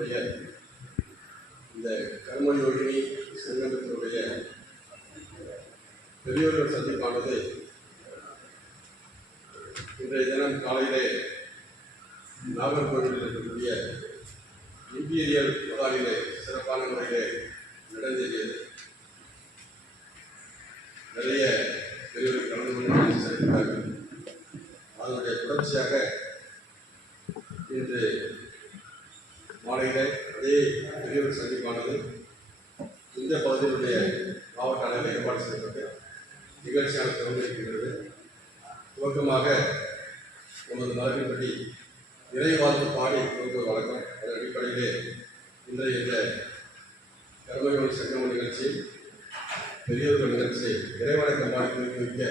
நம்முடைய இந்த கர்மயோகினி சங்கத்தினுடைய பெரியோர்கள் சந்திப்பானது இன்றைய தினம் காலையிலே நாகர்கோவிலில் இருக்கக்கூடிய இம்பீரியல் மகாலிலே சிறப்பான முறையிலே நடந்தேறியது. நிறைய பெரியவர்கள் கலந்து கொண்டு செலுத்தினார்கள். அதனுடைய தொடர்ச்சியாக இன்று மாலையிலே அதே பெரியவர் சந்திப்பானது இந்த பகுதியினுடைய மாவட்ட அளவில் ஏற்பாடு செய்யப்பட்டு நிகழ்ச்சியாக திறந்திருக்கின்றது. துவக்கமாக நமது மரபின்படி இறைவாழ்வு பாடி கொடுப்பது வழக்கம். அதன் அடிப்படையிலே இன்றைய இந்த கர்மயோகி சங்கம நிகழ்ச்சி பெரியவர்கள் நிகழ்ச்சி இறைவணக்கம் பாடி துவக்கி வைக்க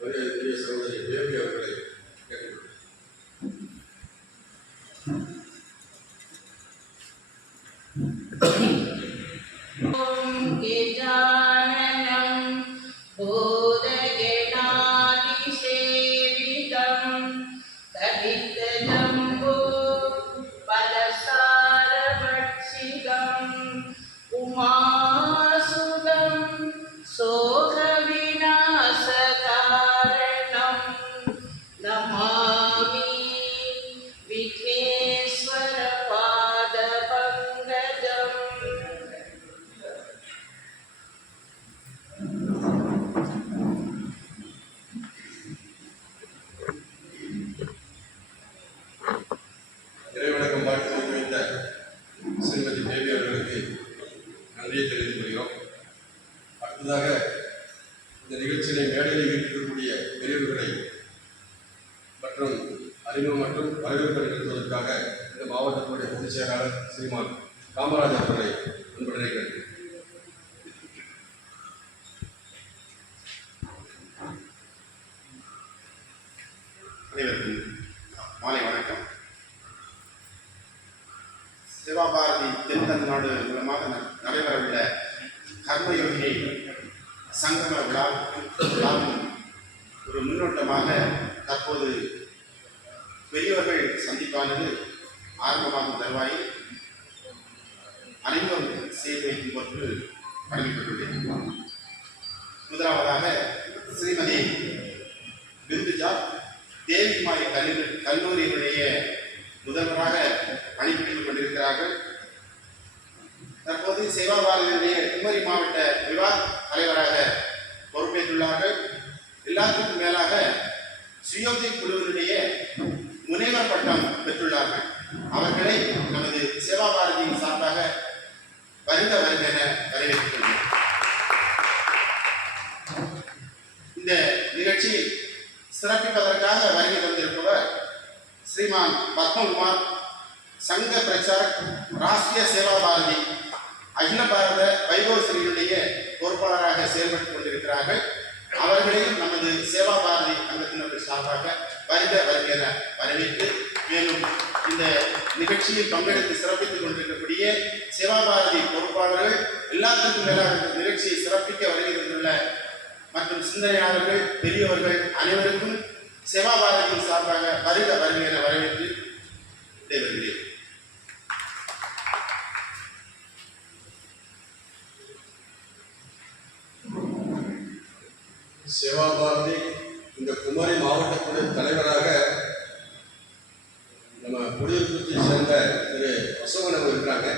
பெரிய சகோதரி தேவி அவர்களை கேட்டுக்கொள்கிறேன். ஸ்ரீமதி தேவி அவர்களுக்கு நன்றியை தெரிவித்துக் கொள்கிறோம். அடுத்ததாக இந்த நிகழ்ச்சியை மேடையில் ஈடுபடக்கூடிய பெரியவர்களை மற்றும் அறிமுகம் மற்றும் வரவேற்பை நிகழ்த்துவதற்காக இந்த மாவட்டத்தினுடைய பொதுச் செயலாளர் ஸ்ரீமான் காமராஜ் அவர்களை அன்புடனே கேட்கிறேன். அனைவருக்கும் மாலை வணக்கம். சிவாபாரதி தென்தமிழ்நாடு மூலமாக நடைபெறவுள்ள கர்மயோகினி சங்கம விழாவின் ஒரு முன்னோட்டமாக தற்போது பெரியவர்கள் சந்திப்பானது ஆரம்பமாகும் தருவாயில் அறிமுகம் செய்து வைக்கும் பொருட்டு வழங்கப்பட்டுள்ளேன். முதலாவதாக ஸ்ரீமதி பிந்துஜா தேவிமாய் கல்லூரியினுடைய முதல்வராக பணிபுரிந்து கொண்டிருக்கிறார்கள். தற்போது சேவாபாரதியினுடைய குமரி மாவட்ட விவாத தலைவராக பொறுப்பேற்றுள்ளார்கள். எல்லாத்துக்கும் மேலாக சுயோதி குழுவினுடைய முனைவர் பட்டம் பெற்றுள்ளார்கள். அவர்களை நமது சேவாபாரதியின் சார்பாக வருக வருக என வரவேற்றுக் கொள்கிறோம். இந்த நிகழ்ச்சியில் சிறப்பிப்பதற்காக வருகை தந்திருப்பவர் ஸ்ரீமான் பத்மகுமார், சங்க பிரச்சாரக் ராஷ்டிரிய சேவா பாரதி அகில பாரத வைபவஸ்ரீயுடைய பொறுப்பாளராக செயல்பட்டுக் கொண்டிருக்கிறார்கள். அவர்களையும் நமது சேவா பாரதி அங்கத்தினருடைய சார்பாக வருக வருக என வரவேற்று, மேலும் இந்த நிகழ்ச்சியில் பங்கெடுத்து சிறப்பித்துக் கொண்டிருக்கக்கூடிய சேவா பாரதி பொறுப்பாளர்கள், எல்லாத்துக்கும் மேலாக நிகழ்ச்சியை சிறப்பிக்க வருகை தந்துள்ள மற்றும் சிந்தனையாளர்கள், பெரியவர்கள் அனைவருக்கும் சேவா பாரதியின் சார்பாக வருக வருக என வரவேற்று விடைபெறுகிறேன். சேவா பாரதி இந்த குமரி மாவட்டத்துடைய தலைவராக நம்ம குடியிருப்பத்தை சேர்ந்த திரு அசோகன் அவங்க இருக்கிறாங்க.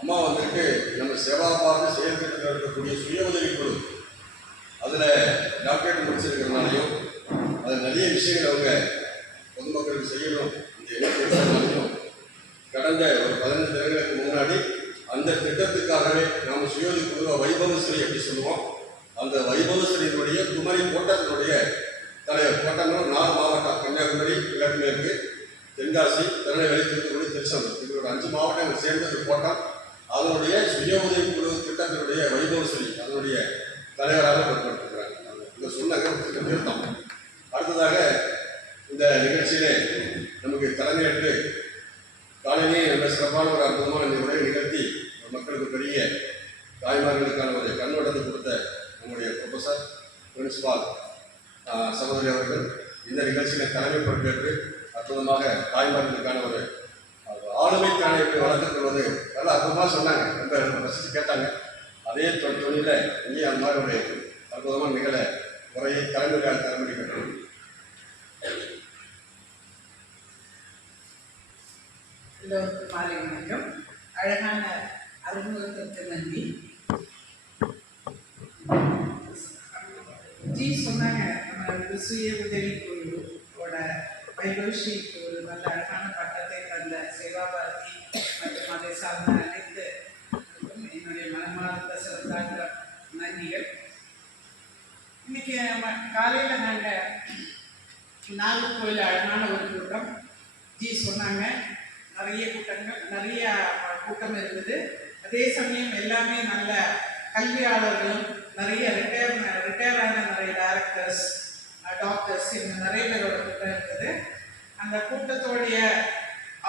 அம்மா வந்துட்டு நம்ம சேவா பாரதி செயல்பட்டு இருக்கக்கூடிய சுய உதவி குழு அதில் டாக்டரேட் முடிச்சிருக்கிறதுனாலையும் அதில் நிறைய விஷயங்கள் அவங்க பொதுமக்களுக்கு செய்யணும் இந்த எண்ணம் கடந்த ஒரு 15 தினங்களுக்கு முன்னாடி அந்த திட்டத்துக்காகவே நாம் சுயோதி குழுவை வைபவஸ்ரீ எப்படி சொல்லுவோம், அந்த வைபவஸ்ரீயினுடைய குமரி கோட்டத்தினுடைய தலைவர் கோட்டங்களும் 4 மாவட்டம் கன்னியாகுமரி, கிழக்கு மேற்கு, தென்காசி, திருநெல்வேலி, தூத்துக்குடி, திருச்செந்தூர் இதோட 5 மாவட்டங்கள் சேர்ந்த ஒரு கோட்டம். அதனுடைய சுய உதவி குழு திட்டத்தினுடைய வைபவஸ்ரீ அதனுடைய தலைவராக பொறுப்பேற்றிருக்கிறாங்க. இதை சொன்னாங்க நிறுத்தம். அடுத்ததாக இந்த நிகழ்ச்சியிலே நமக்கு தலைமையேற்று காலையிலே நல்ல சிறப்பான ஒரு அற்புதமான உரையை நிகழ்த்தி மக்களுக்கு பெரிய தாய்மார்களுக்கான ஒரு கண்ணோட்டத்தை கொடுத்த நம்முடைய ப்ரொஃபஸர் பிரின்சிபால் சகோதரி அவர்கள் இந்த நிகழ்ச்சியில தலைமை பொறுப்பேற்று அற்புதமாக தாய்மார்களுக்கான ஒரு ஆளுமை திறனை எப்படி வளர்த்துக் கொள்வது நல்லா அற்புதமாக சொன்னாங்க. ரொம்ப ரசித்து கேட்டாங்க. அதே தொழில இங்கே அந்த மாதிரி ஒரு அற்புதமான நிகழ முறையை தலைமுறையாக தலைமுறை கட்டணும். எல்லோருக்கும் மாலை வணக்கம். அழகான அறிமுகத்திற்கு நன்றி. ஜி சொன்னாங்க, நம்ம சுய உதவி குழுவோட வைபவஸ்ரீக்கு ஒரு நல்ல அழகான பட்டத்தை தந்த சேவா பாரதி மற்றும் அதை சார்ந்த அனைத்து என்னுடைய மனமார்ந்த சிறந்தாங்க நன்றிகள். இன்னைக்கு நம்ம காலையில் நாங்கள் நாகர்கோவில் அழகான ஒரு கூட்டம். ஜி சொன்னாங்க, நிறைய கூட்டம் இருந்தது. அதே சமயம் எல்லாமே நல்ல கல்வியாளர்களும் நிறைய ரிட்டையர் ஆன நிறைய டைரக்டர்ஸ், டாக்டர்ஸ், இவங்க நிறைய பேரோட கூட்டம் இருக்குது. அந்த கூட்டத்தோடைய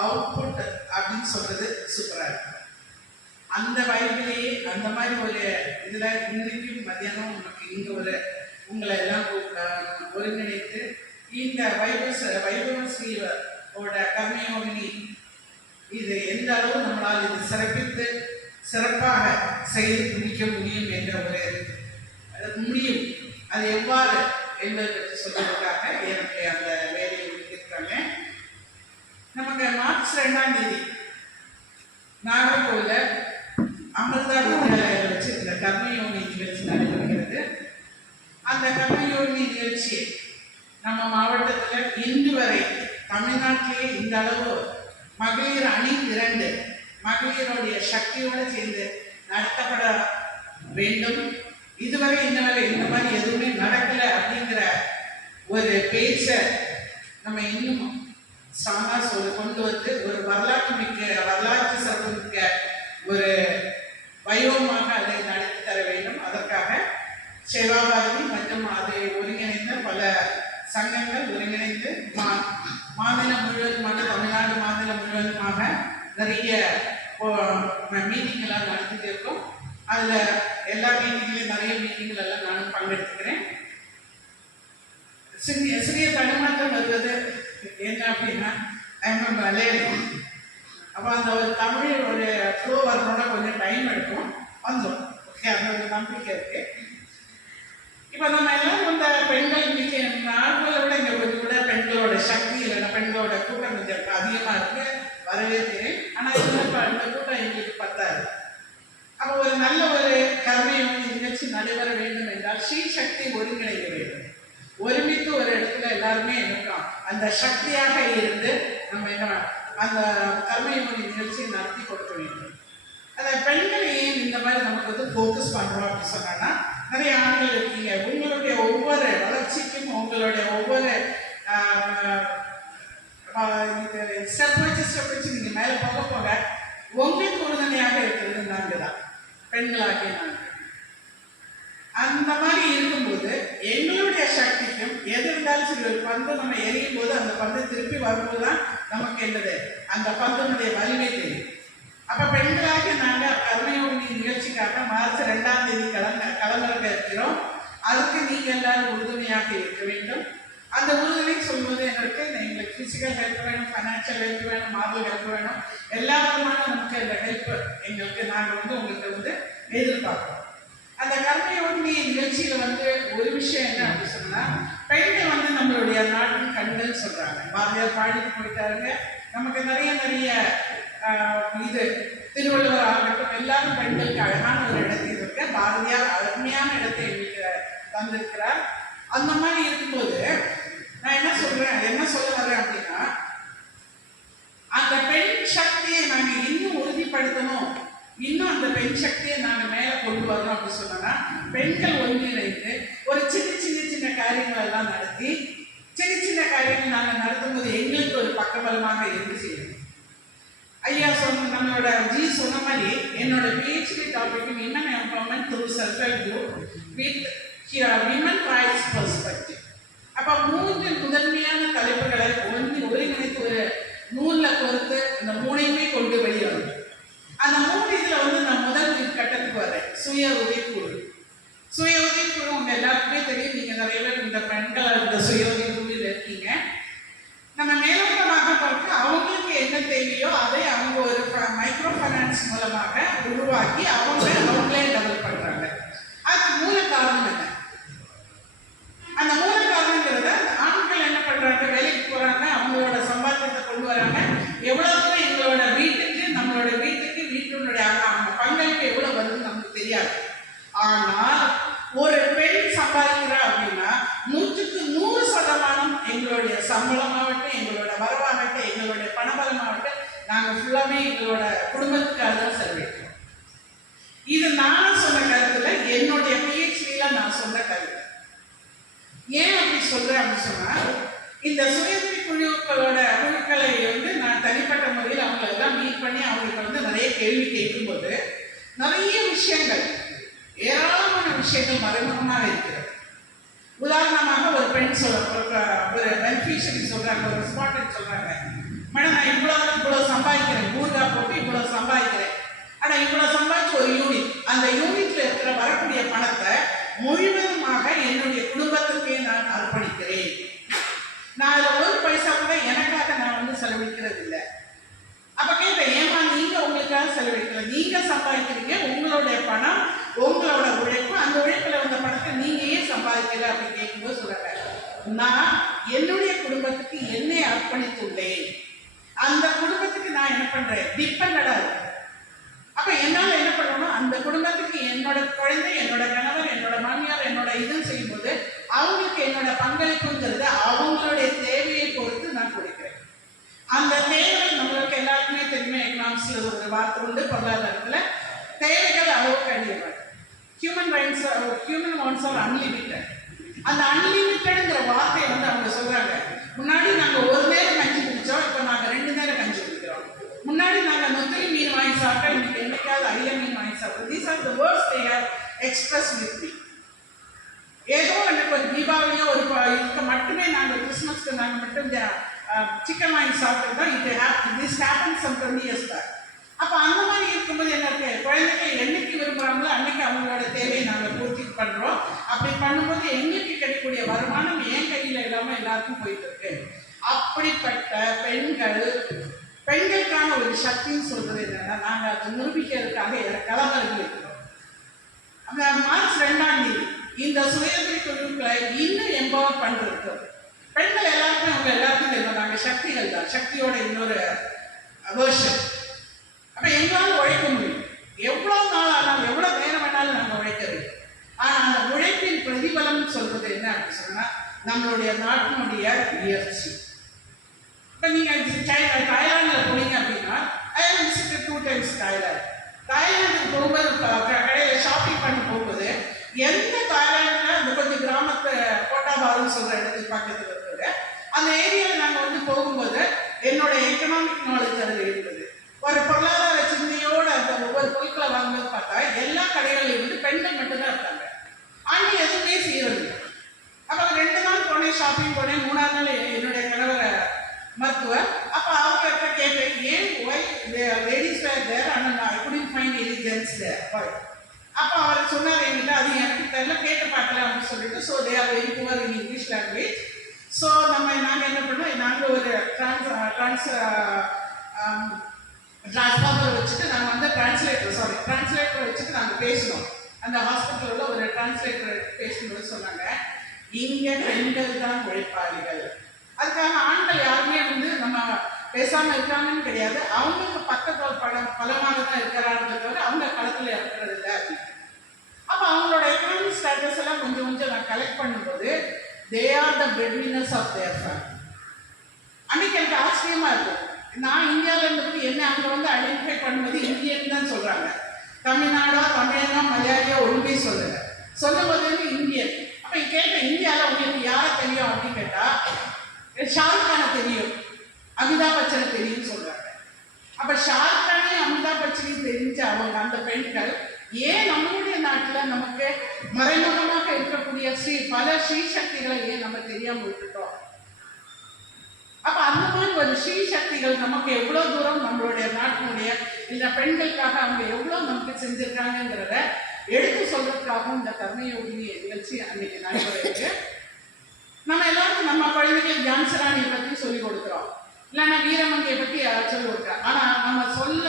அவுட்புட் அப்படின்னு சொல்றது சூப்பராக இருக்கும். அந்த வயதிலேயே அந்த மாதிரி ஒரு இதில் இன்னைக்கும் மத்தியானம் நமக்கு இங்கே ஒரு உங்களை எல்லாம் ஒருங்கிணைத்து இந்த வைபவஸ்ரீயோட கர்மயோகினி இது எந்த அளவு நம்மளால் இது சிறப்பித்து சிறப்பாக செய்து முடிக்க முடியும் என்ற ஒரு முடியும், அது எவ்வாறு என்பதை சொல்வதற்காக எனக்கு அந்த வேலையை கொடுத்திருக்காங்க. நமக்கு மார்ச் 2ஆம் தேதி நாகர்கோவிலில் அமிர்தா வித்யாலயில் வச்சு இந்த கர்மயோகி நிகழ்ச்சி நடைபெறுகிறது. அந்த கர்மயோகி நிகழ்ச்சி நம்ம மாவட்டத்தில் இன்று வரை தமிழ்நாட்டிலேயே இந்த அளவு மகளிர் அணி திரண்டு மகளிருடைய சக்தியோடு சேர்ந்து நடத்தப்பட வேண்டும். இதுவரை இன்னவரை இந்த மாதிரி எதுவுமே நடக்கலை அப்படிங்கிற ஒரு பேச்சை நம்ம இன்னும் ஸ்ட்ராங்காக கொண்டு வந்து ஒரு வரலாற்று சிறப்புமிக்க ஒரு வைபவமாக அதை நடத்தி தர வேண்டும். அதற்காக சேவா பாரதி மற்றும் அதை ஒருங்கிணைந்த பல சங்கங்கள் ஒருங்கிணைந்து மாநிலம் முழுவதுமாக, தமிழ்நாடு மாநிலம் முழுவதுமாக நிறைய மீட்டிங்கெல்லாம் நடத்திட்டு இருக்கோம். அதில் எல்லா மீட்டிங்லையும் நிறைய மீட்டிங்கள் எல்லாம் நானும் பங்கெடுத்துக்கிறேன். சிறிய தடுமாற்றம் வருவது என்ன அப்படின்னா, மலையாளம் அப்போ அந்த ஒரு தமிழ் ஒரு ஃப்ளோ வரணும்னா கொஞ்சம் டைம் எடுக்கும், வந்துடும். ஓகே, அந்த ஒரு நம்பிக்கை இருக்கு. இப்போ நம்ம எல்லாம் இந்த பெண்கள் இன்னைக்கு நாடுகளை விட இங்கே கொஞ்சம் கூட பெண்களோட சக்தி இல்லைன்னா பெண்களோட கூட்டம் கொஞ்சம் அதிகமாக இருக்கு, வரவேற்கிறேன். ஆனால் இந்த கூட்டம் எங்களுக்கு பத்தாது. அப்போ ஒரு நல்ல ஒரு கர்மயோகி நிகழ்ச்சி நடைபெற வேண்டும் என்றால் ஸ்ரீ சக்தி ஒருங்கிணைக்க வேண்டும். ஒருமித்து ஒரு இடத்துல எல்லாருமே இருக்கோம், அந்த சக்தியாக இருந்து நம்ம என்ன அந்த கர்மயோகி நிகழ்ச்சியை நடத்தி கொடுக்க வேண்டும். அதை பெண்களை ஏன் இந்த மாதிரி நமக்கு வந்து ஃபோக்கஸ் பண்ணுறோம் அப்படின்னு சொன்னாங்கன்னா, நிறைய ஆண்கள் இருக்கீங்க, உங்களுடைய ஒவ்வொரு வளர்ச்சிக்கும் உங்களுடைய ஒவ்வொரு ஸ்டெப் வச்சு நீங்கள் மேலே போக உங்களுக்கு உறுதுணையாக இருக்கிறது நாங்கள் தான், பெண்களாகிய நாங்கள். அந்த மாதிரி இருக்கும்போது எங்களுடைய சக்திக்கும் எது இருந்தாலும் சரி, ஒரு பந்து நம்ம எரியும் போது அந்த பந்து திருப்பி வரும்போது தான் நமக்கு என்னது அந்த பந்தினுடைய வலிமை தெரியும். அப்போ பெண்களாக நாங்கள் கர்மயோகி நிகழ்ச்சிக்காக மார்ச் 2ஆம் தேதி களமிறங்க இருக்கிறோம். அதுக்கு நீங்கள் எல்லாரும் உறுதுணையாக இருக்க வேண்டும். அந்த உறுதுணை சொல்வது எங்களுக்கு ஃபிசிக்கல் ஹெல்ப் வேணும், ஃபைனான்சியல் ஹெல்ப் வேணும், மாரல் ஹெல்ப் வேணும், எல்லா விதமான நமக்கு அந்த ஹெல்ப் எங்களுக்கு நாங்கள் உங்களுக்கு எதிர்பார்க்கிறோம். அந்த கர்மயோகி நிகழ்ச்சியில் ஒரு விஷயம் என்ன அப்படின்னு சொன்னால், பெண்கள் நம்மளுடைய நாட்டின் கண்கள் சொல்கிறாங்க. பாரதியார் பாடிட்டு போயிட்டாருங்க. நமக்கு நிறைய இது திருவள்ளுவர் ஆகட்டும், எல்லாரும் பெண்களுக்கு அழகான ஒரு இடத்தில் இருக்க பாரதியார் அருமையான இடத்தை எங்களுக்கு தந்திருக்கிறார். அந்த மாதிரி இருக்கும்போது நான் என்ன சொல்ல வரேன் அப்படின்னா, அந்த பெண் சக்தியை நாங்கள் இன்னும் உறுதிப்படுத்தணும், இன்னும் அந்த பெண் சக்தியை நாங்கள் மேலே கொண்டு வரணும் அப்படின்னு சொன்னோன்னா, பெண்கள் ஒன்றிணைந்து ஒரு சின்ன காரியங்கள் எல்லாம் நடத்தி சின்ன காரியங்கள் நாங்கள் நடத்தும் போது எங்களுக்கு ஒரு பக்கபலமாக இருந்து செய்யணும். ஐயா நம்மளோட ஜி சொன்ன மாதிரி என்னோட PhD topic women empowerment through self help group with women rights perspective. அப்போ 3 முதன்மையான தலைப்புகளை ஒருங்கிணைத்து ஒரு நூலில் பொறுத்து அந்த 3ஐயுமே கொண்டு வெளிவரும். அந்த 3 இதில் நான் முதல் கட்டத்துக்கு வரேன், சுய உதவிக்குழு. சுய உதவிக்குழு உங்கள் எல்லாருக்குமே தெரியும். நீங்கள் நிறைய பேர் இந்த பெண்கள் இந்த சுய உதவிக்குழுவில் இருக்கீங்க. நம்ம மேலோட்டமாக பார்க்க அவங்களுக்கு என்ன தேவையோ அதை அவங்க எங்களுடைய சம்பளமாகட்டும், எங்களோட வரவாகட்டும், எங்களுடைய பணபலமாகட்டும், நாங்கள் ஃபுல்லாமே எங்களோட குடும்பத்துக்காக தான் செலவழிக்கிறோம். இது நான் சொன்ன கருத்துல, என்னுடைய பிஹெச்டியில நான் சொன்ன கருத்து. ஏன் அப்படி சொல்றேன் அப்படின்னு சொன்னா, இந்த சுயஉதவி குழுக்களை நான் தனிப்பட்ட முறையில் அவங்களை எல்லாம் மீட் பண்ணி அவங்களுக்கு நிறைய கேள்வி கேட்கும்போது நிறைய விஷயங்கள், ஏராளமான விஷயங்கள் மறைமுகமாக இருக்கிறது. உதாரணமாக ஒரு பெண் ஒரு பெனிஃபிஷரி சொல்றாங்க, ஒரு ஸ்பாட்டட் சொல்றாங்க, மேடம் நான் இவ்வளோ சம்பாதிக்கிறேன், ஊர்கா போட்டு இவ்வளோ சம்பாதிக்கிறேன், ஆனால் இவ்வளோ சம்பாதிச்சு ஒரு யூனிட், அந்த யூனிட்ல இருக்கிற வரக்கூடிய பணத்தை முழுவதுமாக என்னுடைய குடும்பத்துக்கே நான் அர்ப்பணிக்கிறேன். நான் அதில் ஒரு பைசா கூட எனக்காக நான் செலவழிக்கிறது இல்லை. அப்ப கேட்டேன், ஏமா நீங்க உங்களுக்காக செலவழிக்கல, நீங்க சம்பாதிக்கிறீங்க, உங்களுடைய பணம், உங்களோட உழைப்பு, அந்த உழைப்புல வந்த பணத்தை நீங்க ஏன் சம்பாதிக்கல அப்படின்னு கேட்கும்போது சொல்றாங்க, நான் என்னுடைய குடும்பத்துக்கு என்னை அர்ப்பணித்துள்ளேன், அந்த குடும்பத்துக்கு நான் என்ன பண்றேன், டிபெண்டடா இருக்கேன். அப்ப என்னால என்ன பண்ணணும், அந்த குடும்பத்துக்கு என்னோட குழந்தை, என்னோட கணவர், என்னோட மாமியார், என்னோட இதுன்னு செய்யும்போது அவங்களுக்கு என்னோட பங்களிப்புங்கிறது அவங்களுடைய தேவையை பொறுத்து நான் கொடுக்கிறேன். அந்த தேவைகள் நம்மளுக்கு எல்லாருக்குமே தெரியுமே, எக்கனாமிக்ஸ்ல ஒரு வார்த்தை உண்டு, பொருளாதாரத்துல தேவைகள் அளவுக்கு அதிகமாக. Human wants are unlimited. அந்த அன்லிமிட்டட்ங்கிற வார்த்தையை அவங்க சொல்றாங்க. முன்னாடி நாங்க ஒரு நேரம் கஞ்சி குடிச்சோம், இப்போ நாங்க 2 நேரம் கஞ்சி குடிக்கிறோம். முன்னாடி நாங்க நொத்தரி மீன் வாங்கி சாப்பிட்டா இன்னைக்கு என்னைக்காவது அரிய மீன் வாங்கி சாப்பிட்டோம். These are the words they have express with me. ஏதோ எனக்கு ஒரு தீபாவளியோ ஒரு இதுக்கு மட்டுமே நாங்கள் கிறிஸ்மஸ்க்கு நாங்கள் மட்டும் சிக்கன் வாங்கி சாப்பிட்டு this happen some 20 years back. அப்போ அந்த மாதிரி இருக்கும்போது என்ன இருக்கு, குழந்தைகள் என்னைக்கு விரும்புகிறாங்களோ அன்னைக்கு அவங்களோட தேவையை நாங்கள் பூர்த்தி பண்ணுறோம். அப்படி பண்ணும்போது எங்களுக்கு கிடைக்கக்கூடிய வருமானம் என் கையில் இல்லாமல் எல்லாருக்கும் போயிட்டு இருக்கு. அப்படிப்பட்ட பெண்களுக்கான ஒரு சக்தின்னு சொல்றது என்னன்னா, நாங்கள் அதை நிரூபிக்கிறதுக்காக களமிறங்கி இருக்கிறோம். அந்த மார்ச் 2ஆம் தேதி இந்த சுயஉதவி குழுக்களை இன்னும் எம்பவர் பண்றதுக்கு பெண்கள் எல்லாருக்குமே அவங்க எல்லாருக்கும் தெரியும், நாங்கள் சக்திகள் தான், சக்தியோட இன்னொரு வேர்ஷன். அப்ப எங்களால் உழைக்க முடியும், எவ்வளவு நாள் ஆனாலும் எவ்வளவு நேரம் வேணாலும் நாங்கள் உழைக்கிறது. ஆனா அந்த உழைப்பின் பிரதிபலம் சொல்றது என்ன அப்படின்னு சொன்னா, நம்மளுடைய நாட்டினுடைய முயற்சி. இப்ப நீங்க தாய்லாந்துல போனீங்க அப்படின்னா, ஐ ஹவ் விசிட்டட் 2 times தாய்லாந்துக்கு போகும்போது கடையில ஷாப்பிங் பண்ணி போகும்போது எந்த தாய்லாந்துல அந்த கொஞ்சம் கிராமத்து கோட்டாபாருன்னு சொல்ற இடத்துக்கு பக்கத்துல இருக்குது அந்த ஏரியாவில் நாங்கள் போகும்போது என்னோட எக்கனாமிக் நாலேஜ் அதில் இருந்தது. ஒரு பொருளாதார சிந்தனையோட அந்த ஒவ்வொரு பொருட்களை வாங்கும்போது பார்த்தா எல்லா கடைகளிலும் பெண்கள் மட்டும்தான் இருக்காங்க, ஆண்கள் எதுவுமே செய்யறது. அப்போ 2 நாள் போனேன், ஷாப்பிங் போனேன். 3ஆவது நாள் என்னுடைய கணவரை மருத்துவர். அப்போ அவங்க கேட்டேன், ஏன் why ladies were there and I couldn't find any gents there why. அப்போ அவர் சொன்னார், என்கிட்ட அது எனக்கு தெரியல, கேட்டு பார்க்கலாம் அப்படின்னு சொல்லிட்டு. So they are very poor in English language. So நாங்கள் என்ன பண்ணோம், நாங்கள் ஒரு டிரான்ஸ்ஃபார்மர் வச்சுட்டு நாங்கள் டிரான்ஸ்லேட்டர் வச்சுட்டு நாங்கள் பேசினோம். அந்த ஹாஸ்பிட்டலில் ஒரு டிரான்ஸ்லேட்டர் பேசும்போது சொன்னாங்க, இங்கே பெண்கள் தான் உழைப்பாளிகள். அதுக்காக ஆண்கள் யாருமே நம்ம பேசாமல் இருக்காங்கன்னு கிடையாது, அவங்களுக்கு பக்கத்தில் பலமாக தான் இருக்கிறாங்க தவிர அவங்க களத்தில் இருக்கிறது இல்லை அப்படின்னு. அப்போ அவங்களோட எக்கனாமிக் ஸ்டேட்டஸ் எல்லாம் கொஞ்சம் நான் கலெக்ட் பண்ணும்போது they are the breadwinners of their family. அன்னைக்கு எனக்கு ஆச்சரியமா இருக்கும். நான் இந்தியாவில் இருந்தபோது என்ன அங்கே ஐடென்டிஃபை பண்ணும்போது இந்தியன் தான் சொல்றாங்க. தமிழ்நாடா தமிழனா மலையாளியா ஒழுங்கே சொல்லும்போது இந்தியன். அப்போ கேட்டேன், இந்தியாவில் உங்களுக்கு யாரை தெரியும் அப்படின்னு கேட்டா ஷாருக் கானை தெரியும், அமிதாப் பச்சனை தெரியும் சொல்றாங்க. அப்ப ஷாருக் கானே அமிதாப் பச்சனையும் தெரிஞ்ச அவங்க அந்த பெண்கள் ஏன் நம்மளுடைய நாட்டில் நமக்கு மறைமுகமாக இருக்கக்கூடிய பல ஸ்ரீசக்திகளை ஏன் நம்ம தெரியாம விட்டுட்டோம்? அப்ப அந்த மாதிரி ஒரு ஸ்ரீசக்திகள் நமக்கு எவ்வளவு தூரம் நம்மளுடைய நாட்டினுடைய இந்த பெண்களுக்காக அவங்க எவ்வளவு நமக்கு செஞ்சிருக்காங்கிறத எடுத்து சொல்றதுக்காகவும் இந்த கர்மயோகினி நிகழ்ச்சி அன்னைக்கு நடைபெறுது. நம்ம எல்லாருக்கும் நம்ம குழந்தைகள் ஜான்சராணியை பற்றி சொல்லிக் கொடுக்குறோம், இல்லைன்னா வீரமங்கையை பற்றி யாராவது சொல்லி கொடுக்குறோம். ஆனா நம்ம சொல்ல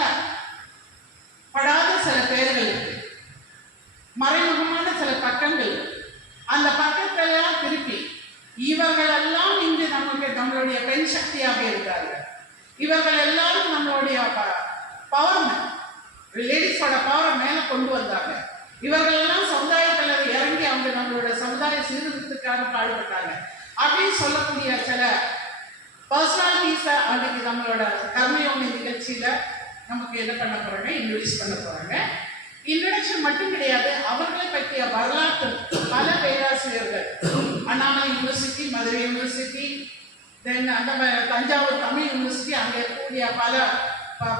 படாத சில பேர்கள் இருக்கு, மறைமுகமான சில பக்கங்கள். அந்த பக்கத்தெல்லாம் திருப்பி இவர்கள் எல்லாம் இன்று நம்மளுடைய பெண் சக்தியாக இருக்கிறார்கள். இவர்கள் எல்லாரும் நம்மளுடைய பவர், லேடிஸோட பவரை மேல கொண்டு வந்தாங்க. இவர்கள் எல்லாம் சமுதாயத்தில் இறங்கி அவங்க நம்மளோட சமுதாய சீர்திருத்தத்துக்காக பாடுபட்டாங்க. அப்படின்னு சொல்லக்கூடிய சில பர்சனாலிட்டிஸை அன்னைக்கு நம்மளோட கர்மயோனி நிகழ்ச்சியில நமக்கு என்ன பண்ண போறாங்க, இன்ட்ரோடியூஸ் பண்ண போறாங்க. இன்ட்ரடக்ஷன் மட்டும் கிடையாது, அவர்களை பற்றிய வரலாற்று பல பேராசிரியர்கள், அண்ணாமலை யூனிவர்சிட்டி, மதுரை யூனிவர்சிட்டி, தென் அந்த தஞ்சாவூர் தமிழ் யூனிவர்சிட்டி, அங்கே இருக்கக்கூடிய பல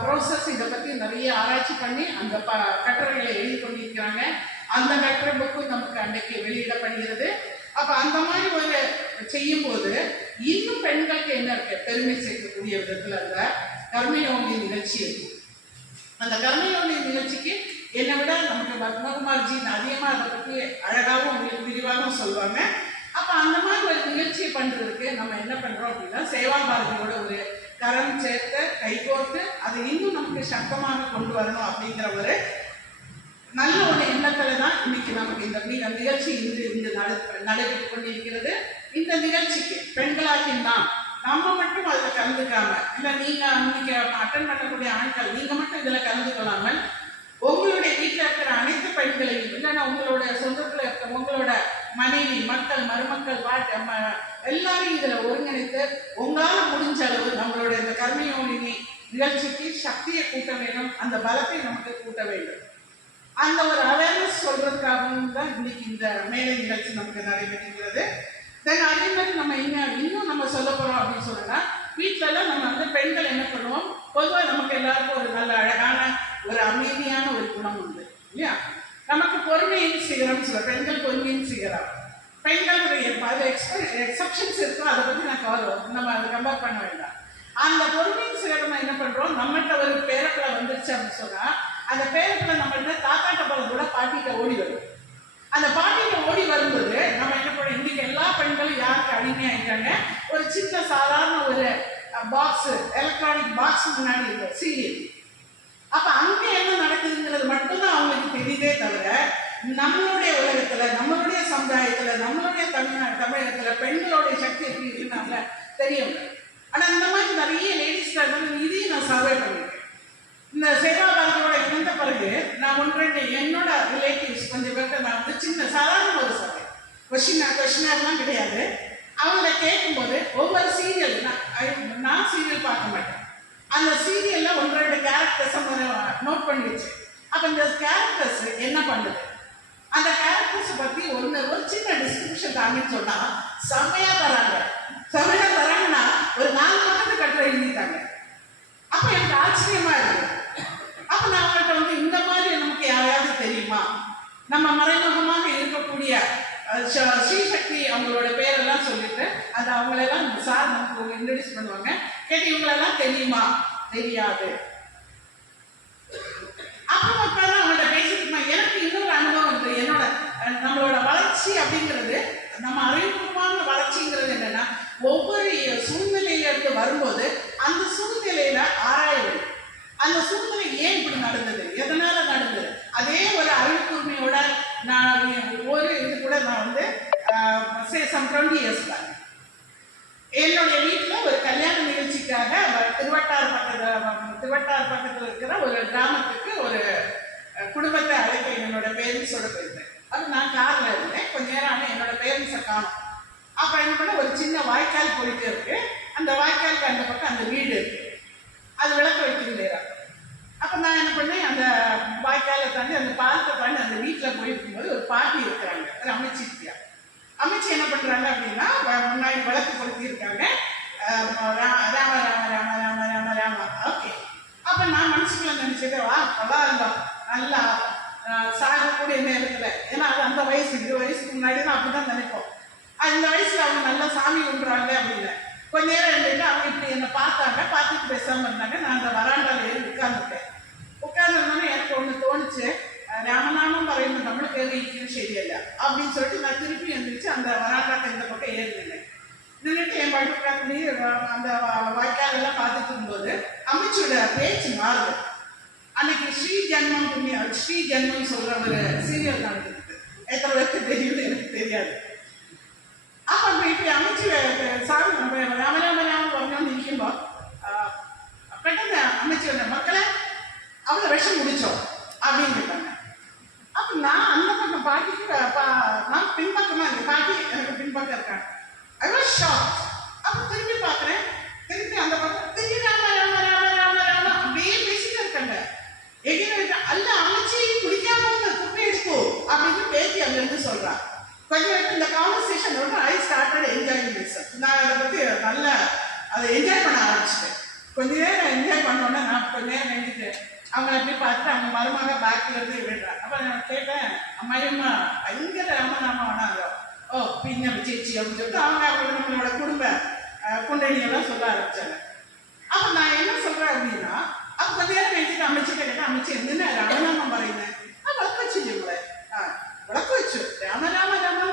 ப்ரொஃபசர்ஸ் இதை பற்றி நிறைய ஆராய்ச்சி பண்ணி அந்த கட்டுரைகளை எழுதி கொண்டிருக்கிறாங்க. அந்த கட்டுரை புக்கும் நமக்கு அன்றைக்கு வெளியிடப்படுகிறது. அப்போ அந்த மாதிரி ஒரு செய்யும்போது இன்னும் பெண்களுக்கு என்ன இருக்கு, பெருமை சேர்க்கக்கூடிய விதத்தில் அந்த கர்மயோகி நிகழ்ச்சி இருக்கு. அந்த கர்மயோகி நிகழ்ச்சிக்கு என்னை விட நமக்கு பத்மகுமார்ஜி அதிகமாக அதை பற்றி அழகாகவும் உங்களுக்கு விரிவாகவும் சொல்லுவாங்க. அப்போ அந்த மாதிரி ஒரு நிகழ்ச்சியை பண்ணுறதுக்கு நம்ம என்ன பண்ணுறோம் அப்படின்னா, சேவா பாரதியோட ஒரு கரம் சேர்த்து கைகோர்த்து அதை இன்னும் நமக்கு சக்தமாக கொண்டு வரணும் அப்படிங்கிற ஒரு நல்ல ஒரு எண்ணத்துல தான் இன்னைக்கு நமக்கு இந்த நிகழ்ச்சி இங்கு நடைபெற்று கொண்டிருக்கிறது. இந்த நிகழ்ச்சிக்கு பெண்களாகி நம்ம மட்டும் அதில் கலந்துக்காம, இல்லை நீங்க இன்னைக்கு அட்டன் பண்ணக்கூடிய ஆண்கள் நீங்க மட்டும் இதுல கலந்து கொள்ளாமல் உங்களுடைய வீட்டில் இருக்கிற அனைத்து பெண்களையும், இல்லைன்னா உங்களோட சொந்தத்தில் இருக்கிற உங்களோட மனைவி, மக்கள், மருமக்கள், எல்லாரையும் இதுல ஒருங்கிணைத்து உங்களால் முடிஞ்ச அளவு நம்மளோட இந்த கர்மயோனி நிகழ்ச்சிக்கு சக்தியை கூட்ட வேண்டும், அந்த பலத்தை நமக்கு கூட்ட வேண்டும். அந்த ஒரு அவேர்னஸ் சொல்றதுக்காகவும் தான் இன்னைக்கு இந்த மேலை நிகழ்ச்சி நமக்கு நடைபெறுகிறது. தென் அதே மாதிரி நம்ம இன்னும் நம்ம சொல்ல போறோம் அப்படின்னு சொன்னா, வீட்டிலலாம் நம்ம வந்து பெண்கள் என்ன பண்ணுவோம், பொதுவாக நமக்கு எல்லாருக்கும் ஒரு நல்ல அழகான ஒரு அமைதியான ஒரு குணம் உண்டு இல்லையா. நமக்கு பொறுமையின் சிகரம் சொல்ல, பெண்கள் பொறுமையின் சிகரம். பெண்களுடைய அது எக்ஸப்ஷன்ஸ் இருக்கும், அதை பற்றி நம்ம அதை கம்பேர் பண்ண வேண்டாம். அந்த பொறுமையின் சிகரம் என்ன பண்றோம், நம்மகிட்ட ஒரு பேரப்பிள்ளை வந்துருச்சு அப்படின்னு சொன்னா, அந்த பேரப்பிள்ளை நம்மகிட்ட தாத்தாட்ட போல கூட பாட்டிகிட்ட ஓடி வரும். அந்த பாட்டிகிட்ட ஓடி வரும்போது நம்ம என்ன பண்ணோம், இன்னைக்கு எல்லா பெண்களும் யாருக்கு அடிமையாயிட்டாங்க, ஒரு சின்ன சாதாரண ஒரு பாக்ஸ், எலக்ட்ரானிக் பாக்ஸ் முன்னாடி இருக்கும் சீரியல். அப்ப அங்க என்ன நடக்குதுங்கிறது மட்டும்தான் அவங்களுக்கு தெரியுதே தவிர, நம்மளுடைய உலகத்துல, நம்மளுடைய சமுதாயத்துல, நம்மளுடைய தமிழகத்துல பெண்களுடைய சக்தி எப்படி இருக்குன்னு தெரியும். ஆனா இந்த மாதிரி நிறைய லேடிஸ் இதையும் நான் சர்வே பண்ணிருக்கேன். இந்த சேவா பாரதியோட இருந்த பிறகு நான் என்னோட ரிலேட்டிவ்ஸ் கொஞ்சம் பேர்கிட்ட நான் வந்து சின்ன சாதாரண ஒரு சர்வே, கொஸ்டினர்லாம் கிடையாது, அவங்கள கேட்கும்போது ஒவ்வொரு சீரியல் நான் சீரியல் பார்க்க மாட்டேன், அந்த சீரியல்ல 1-2 கேரக்டர்ஸ் நோட் பண்ணி வச்சு, அப்ப இந்த கேரக்டர்ஸ் என்ன பண்ணுது, அந்த கேரக்டர்ஸ் பத்தி ஒரு சின்ன டிஸ்கிரிப்ஷன் தாங்கன்னு சொன்னா செம்மையா தராங்கன்னா ஒரு 4 பக்கத்து கட்டுரை எழுதிட்டாங்க. அப்ப எனக்கு ஆச்சரியமா இருக்கு. அப்ப நான் அவங்கள்ட்ட வந்து இந்த மாதிரி நமக்கு யாரையாவது தெரியுமா, நம்ம மறைமுகமாக இருக்கக்கூடிய ஸ்ரீசக்தி அவங்களோட பேரெல்லாம் சொல்லிட்டு அது அவங்களெல்லாம் சார் நமக்கு இன்ட்ரடியூஸ் பண்ணுவாங்க. கேட்டு இவங்களெல்லாம் தெரியுமா, தெரியாது. அப்புறம் உட்காந்து அவங்கள்ட்ட பேசிட்டு எனக்கு இன்னொரு அனுபவம் இருக்கு. நம்மளோட வளர்ச்சி அப்படிங்கிறது, நம்ம அறிவுபூர்வமான வளர்ச்சிங்கிறது என்னன்னா, ஒவ்வொரு சூழ்நிலையில இருந்து வரும்போது அந்த சூழ்நிலையில ஆராய வேண்டும். அந்த சூழ்நிலை ஏன் இப்படி நடந்தது, எதனால நடந்தது, அதே ஒரு அறிவுக்கூர்மையோட நான் ஒரு இது கூட நான் வந்து 20 years back என்னுடைய வீட்டில் ஒரு கல்யாண நிகழ்ச்சிக்காக திருவட்டார் பக்கத்தில் இருக்கிற ஒரு கிராமத்துக்கு ஒரு குடும்பத்தை அழைக்க என்னோட பேரண்ட்ஸோட போயிருந்தேன். அது நான் காரில் இருந்தேன். கொஞ்ச நேரம் ஆனால் என்னோட பேரண்ட்ஸை காணும். அப்போ என்ன பண்ண, ஒரு சின்ன வாய்க்கால் போயிட்டே இருக்கு. அந்த வாய்க்காலுக்கு அந்த பக்கம் அந்த வீடு இருக்கு, அது விளக்கு வைக்கிறேன். அப்போ நான் என்ன பண்ணேன், அந்த வாய்க்காலை தாண்டி அந்த பாலத்தை தாண்டி அந்த வீட்டில் போயிருக்கும்போது ஒரு பாட்டி இருக்கிறாங்க, ஒரு அமைச்சி இருக்கியா. அமைச்சி என்ன பண்ணுறாங்க அப்படின்னா, முன்னாடி விளக்கு கொளுத்தி இருக்காங்க, ராம ராம ராம ராம ராம ராம ராம. ஓகே. அப்போ நான் மனசுக்குள்ள நினைச்சது, அப்பதான் இருந்தோம் நல்லா சாகக்கூடிய நேரத்தில், ஏன்னா அது அந்த வயசு, 20 வயசுக்கு முன்னாடி தான் அப்படிதான் நினைப்போம். அந்த வயசுல அவங்க நல்லா சாமி கும்பிடுறாங்க அப்படின்னு கொஞ்ச நேரம் இருந்துட்டு அவங்க இப்படி என்னை பார்த்துட்டு பேசாமல் இருந்தாங்க. நான் அந்த வராண்டால ஏறி உட்கார்ந்துருந்தோன்னே எனக்கு ஒன்று தோணுச்சு, ராமநாமம் പറയുന്ന നമ്മൾ കേറിയിരിക്കുന്നത് ശരിയല്ല அப்படின்னு சொல்லிட்டு நான் திருப்பி எழுந்திரிச்சு அந்த வராண்டாக்கு இந்த பக்கம் ஏறினேன். நின்றுட்டு என் படுக்காட்டி அந்த வாய்க்காலெல்லாம் பார்த்துட்டு இருக்கும்போது அமைச்சோட பேச்சு மாறுது. அன்னைக்கு ஸ்ரீ ஜென்மம் சொல்ற ஒரு சீரியல் நடந்துருக்கு. எத்தனை பேருக்கு தெரியுது எனக்கு தெரியாது. அப்போ இப்படி அமைச்சு சாமி ராமராமராம வரணும்னு நிற்கும்போ பெட்டந்த அமைச்சர் மக்களை அவங்க விஷம் முடிச்சோம் அப்படின்னு கேட்டாங்க. அப்போ நான் அந்த பக்கம் பாட்டிக்கு நான் பின்பக்கமாக இருக்கேன், பாட்டி எனக்கு பின்பக்கம் இருக்காங்க. ஐ வாஸ் நல்லா அதை என்ஜாய் பண்ண ஆரம்பிச்சிட்டேன். கொஞ்ச நேரம் என்ஜாய் பண்ணோன்னே நான் கொஞ்ச நேரம் நின்றுட்டு அவங்கள எப்படி பார்த்துட்டு அவங்க மருமக பேக்கில் இருந்து விடுறேன். அப்போ நான் கேட்டேன், அம்மாயம்மா பயங்கர ராமநாமம் ஆனாங்க. ஓ பின்ன சேச்சி அப்படின்னு சொல்லிட்டு அவங்க நம்மளோட குடும்ப குண்டலியெல்லாம் சொல்ல ஆரம்பிச்சாங்க. அப்போ நான் என்ன சொல்கிறேன் அப்படின்னா, அப்போ கொஞ்ச நேரம் நினைச்சிட்டு அமைச்சிட்டு கேட்டேன், அமைச்சு என்ன ராமநாமம் പറയുന്നത്? വിളക്ക് വെച്ചില്ലേ ഇവിടെ? വിളക്ക് വെച്ചു. രാമ